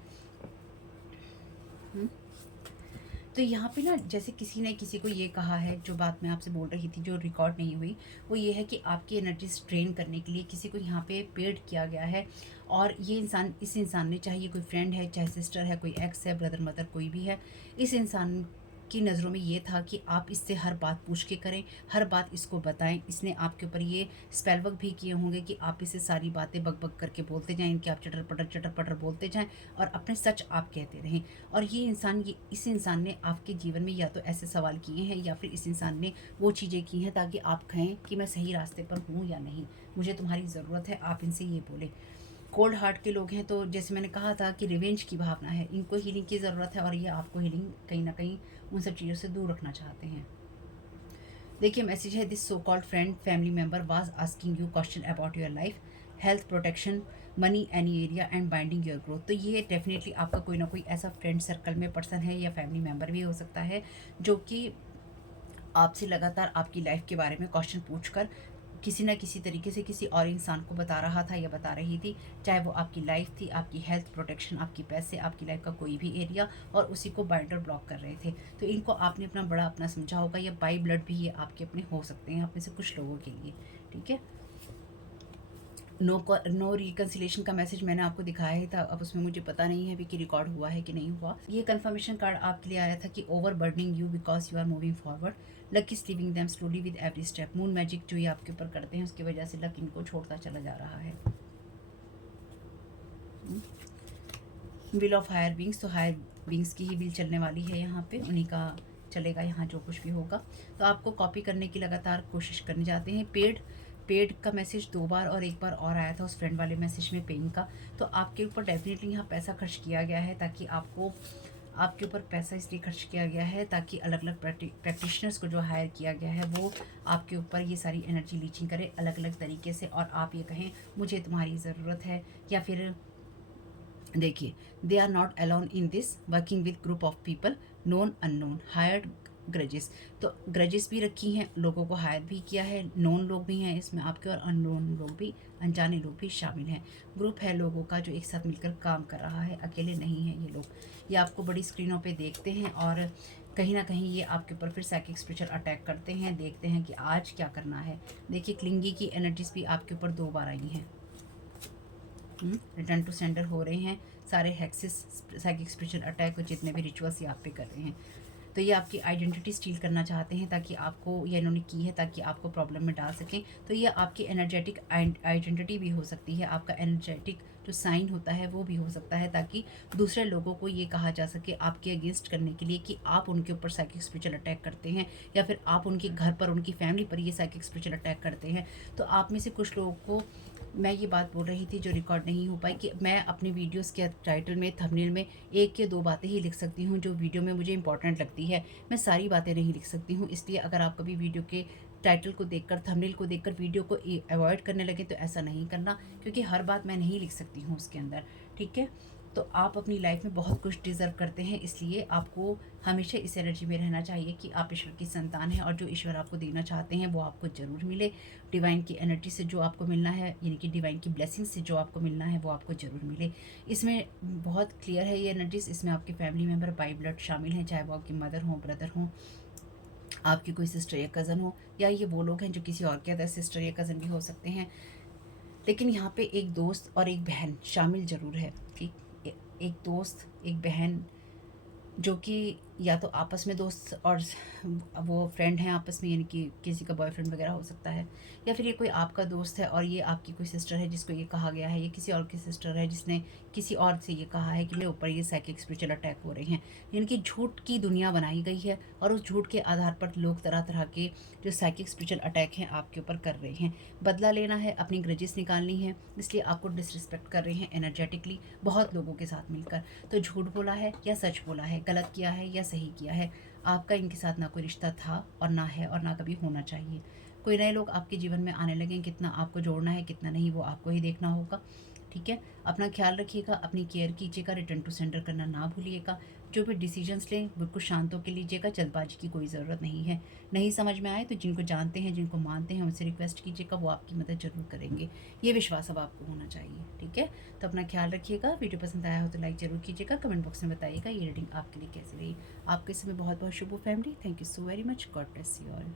तो यहाँ पे ना जैसे किसी ने किसी को ये कहा है, जो बात मैं आपसे बोल रही थी जो रिकॉर्ड नहीं हुई, वो ये है कि आपकी एनर्जी स्ट्रेन करने के लिए किसी को यहाँ पे पेड किया गया है। और ये इंसान, इस इंसान ने, चाहे ये कोई फ्रेंड है, चाहे सिस्टर है, कोई एक्स है, ब्रदर मदर, कोई भी है, इस इंसान की नज़रों में ये था कि आप इससे हर बात पूछ के करें, हर बात इसको बताएं। इसने आपके ऊपर ये स्पेल वर्क भी किए होंगे कि आप इसे सारी बातें बक बक करके बोलते जाएं, इनके आप चटर पटर बोलते जाएं, और अपने सच आप कहते रहें। और इस इंसान ने आपके जीवन में या तो ऐसे सवाल किए हैं, या फिर इस इंसान ने वो चीज़ें की हैं ताकि आप कहें कि मैं सही रास्ते पर हूँ या नहीं, मुझे तुम्हारी ज़रूरत है, आप इनसे ये बोलें। कोल्ड हार्ट के लोग हैं, तो जैसे मैंने कहा था कि रिवेंज की भावना है, इनको हीलिंग की ज़रूरत है, और ये आपको हीलिंग कहीं ना कहीं उन सब चीज़ों से दूर रखना चाहते हैं। देखिए मैसेज है this so called friend family member was asking you question about your life, health, protection, money, any area and binding your growth. तो ये डेफिनेटली आपका कोई ना कोई ऐसा फ्रेंड सर्कल में पर्सन है, या फैमिली मेम्बर भी हो सकता है, जो कि आपसे लगातार आपकी लाइफ के बारे में क्वेश्चन पूछकर किसी न किसी तरीके से किसी और इंसान को बता रहा था या बता रही थी, चाहे वो आपकी लाइफ थी, आपकी हेल्थ, प्रोटेक्शन, आपकी पैसे, आपकी लाइफ का कोई भी एरिया, और उसी को बाइंड और ब्लॉक कर रहे थे। तो इनको आपने अपना बड़ा अपना समझा होगा, या बाई ब्लड भी ये आपके अपने हो सकते हैं, आप में से कुछ लोगों के लिए। ठीक है, नो रिकन्सिलेशन का मैसेज मैंने आपको दिखाया ही था, अब उसमें मुझे पता नहीं है भी कि रिकॉर्ड हुआ है कि नहीं हुआ। ये कंफर्मेशन कार्ड आपके लिए आया था कि over burdening you because you are moving forward, luck is living them slowly with every step. Moon magic जो ये आपके ऊपर करते हैं उसकी वजह से लक इनको छोड़ता चला जा रहा है। विल ऑफ हायर बींग्स, तो हायर बींग्स की ही विल चलने वाली है यहाँ पे, उन्हीं का चलेगा यहाँ जो कुछ भी होगा। तो आपको कॉपी करने की लगातार कोशिश करने जाते हैं। पेड का मैसेज 2 बार और 1 बार और आया था उस फ्रेंड वाले मैसेज में पेइंग का। तो आपके ऊपर डेफिनेटली यहाँ पैसा खर्च किया गया है, ताकि आपके ऊपर पैसा इसलिए खर्च किया गया है ताकि अलग अलग प्रैक्टिशनर्स को जो हायर किया गया है वो आपके ऊपर ये सारी एनर्जी लीचिंग करे अलग अलग तरीके से, और आप ये कहें मुझे तुम्हारी ज़रूरत है। या फिर देखिए, they are not alone in this, working with group of people, known unknown, hired grudges. तो ग्रजेस भी रखी हैं, लोगों को हायर भी किया है, नोन लोग भी हैं इसमें आपके, और अननोन लोग भी, अनजाने लोग भी शामिल हैं। ग्रुप है लोगों का जो एक साथ मिलकर काम कर रहा है, अकेले नहीं हैं ये लोग। ये आपको बड़ी स्क्रीनों पे देखते हैं, और कहीं ना कहीं ये आपके ऊपर फिर साइकिक स्पिरिचुअल अटैक करते हैं। देखते हैं कि आज क्या करना है। देखिए क्लिंगी की एनर्जीज भी आपके ऊपर 2 बार आई हैं। रिटर्न टू सेंडर हो रहे हैं सारे हेक्सिस, साइकिक स्पिरिचुअल अटैक और जितने भी रिचुअल्स ये आप पे कर रहे हैं। तो ये आपकी आइडेंटिटी स्टील करना चाहते हैं, ताकि आपको, ये इन्होंने की है ताकि आपको प्रॉब्लम में डाल सकें। तो ये आपकी एनर्जेटिक आइडेंटिटी भी हो सकती है, आपका एनर्जेटिक जो साइन होता है वो भी हो सकता है, ताकि दूसरे लोगों को ये कहा जा सके आपके अगेंस्ट करने के लिए कि आप उनके ऊपर साइकिक स्पिरिचुअल अटैक करते हैं, या फिर आप उनके घर पर, उनकी फैमिली पर ये साइकिक स्पिरिचुअल अटैक करते हैं। तो आप में से कुछ लोगों को मैं ये बात बोल रही थी जो रिकॉर्ड नहीं हो पाई, कि मैं अपने वीडियोस के टाइटल में, थंबनेल में 1 या 2 बातें ही लिख सकती हूँ जो वीडियो में मुझे इंपॉर्टेंट लगती है। मैं सारी बातें नहीं लिख सकती हूँ, इसलिए अगर आप कभी वीडियो के टाइटल को देखकर, थंबनेल को देखकर वीडियो को अवॉइड करने लगे, तो ऐसा नहीं करना, क्योंकि हर बात मैं नहीं लिख सकती हूँ उसके अंदर, ठीक है। तो आप अपनी लाइफ में बहुत कुछ डिज़र्व करते हैं, इसलिए आपको हमेशा इस एनर्जी में रहना चाहिए कि आप ईश्वर की संतान हैं और जो ईश्वर आपको देना चाहते हैं वो आपको ज़रूर मिले। डिवाइन की एनर्जी से जो आपको मिलना है, यानी कि डिवाइन की ब्लेसिंग से जो आपको मिलना है वो आपको ज़रूर मिले। इसमें बहुत क्लियर है ये एनर्जीज, इसमें आपके फैमिली मेम्बर बाई ब्लड शामिल हैं, चाहे वो आपकी मदर हो, ब्रदर हो, आपकी कोई सिस्टर या कज़न हो, या ये वो लोग हैं जो किसी और के अदर सिस्टर या कज़न भी हो सकते हैं। लेकिन यहाँ पे एक दोस्त और एक बहन शामिल ज़रूर है, ठीक। एक दोस्त, एक बहन, जो कि या तो आपस में दोस्त और वो फ्रेंड हैं आपस में, यानी कि किसी का बॉयफ्रेंड वगैरह हो सकता है, या फिर ये कोई आपका दोस्त है और ये आपकी कोई सिस्टर है जिसको ये कहा गया है, ये किसी और की सिस्टर है जिसने किसी और से ये कहा है कि मेरे ऊपर ये साइकिक स्पिरिचुअल अटैक हो रहे हैं। यानी कि झूठ की दुनिया बनाई गई है और उस झूठ के आधार पर लोग तरह तरह के जो साइकिक स्पिरिचुअल अटैक हैं आपके ऊपर कर रहे हैं। बदला लेना है, अपनी ग्रजेस निकालनी है, इसलिए आपको डिसरिस्पेक्ट कर रहे हैं एनर्जेटिकली बहुत लोगों के साथ मिलकर। तो झूठ बोला है या सच बोला है, गलत किया है या सही किया है, आपका इनके साथ ना कोई रिश्ता था और ना है और ना कभी होना चाहिए। कोई नए लोग आपके जीवन में आने लगे, कितना आपको जोड़ना है कितना नहीं वो आपको ही देखना होगा, ठीक है। अपना ख्याल रखिएगा, अपनी केयर कीजिएगा, रिटर्न टू सेंडर करना ना भूलिएगा। जो भी डिसीजंस लें बिल्कुल शांत होकर लीजिएगा, जल्दबाजी की कोई ज़रूरत नहीं है। नहीं समझ में आए तो जिनको जानते हैं, जिनको मानते हैं, उनसे रिक्वेस्ट कीजिएगा, वो आपकी मदद ज़रूर करेंगे। ये विश्वास अब आपको होना चाहिए, ठीक है। तो अपना ख्याल रखिएगा, वीडियो पसंद आया हो तो लाइक ज़रूर कीजिएगा, कमेंट बॉक्स में बताइएगा ये रीडिंग आपके लिए कैसी रही। आपके समय बहुत बहुत शुभ हो family. Thank you so very much, God bless you all.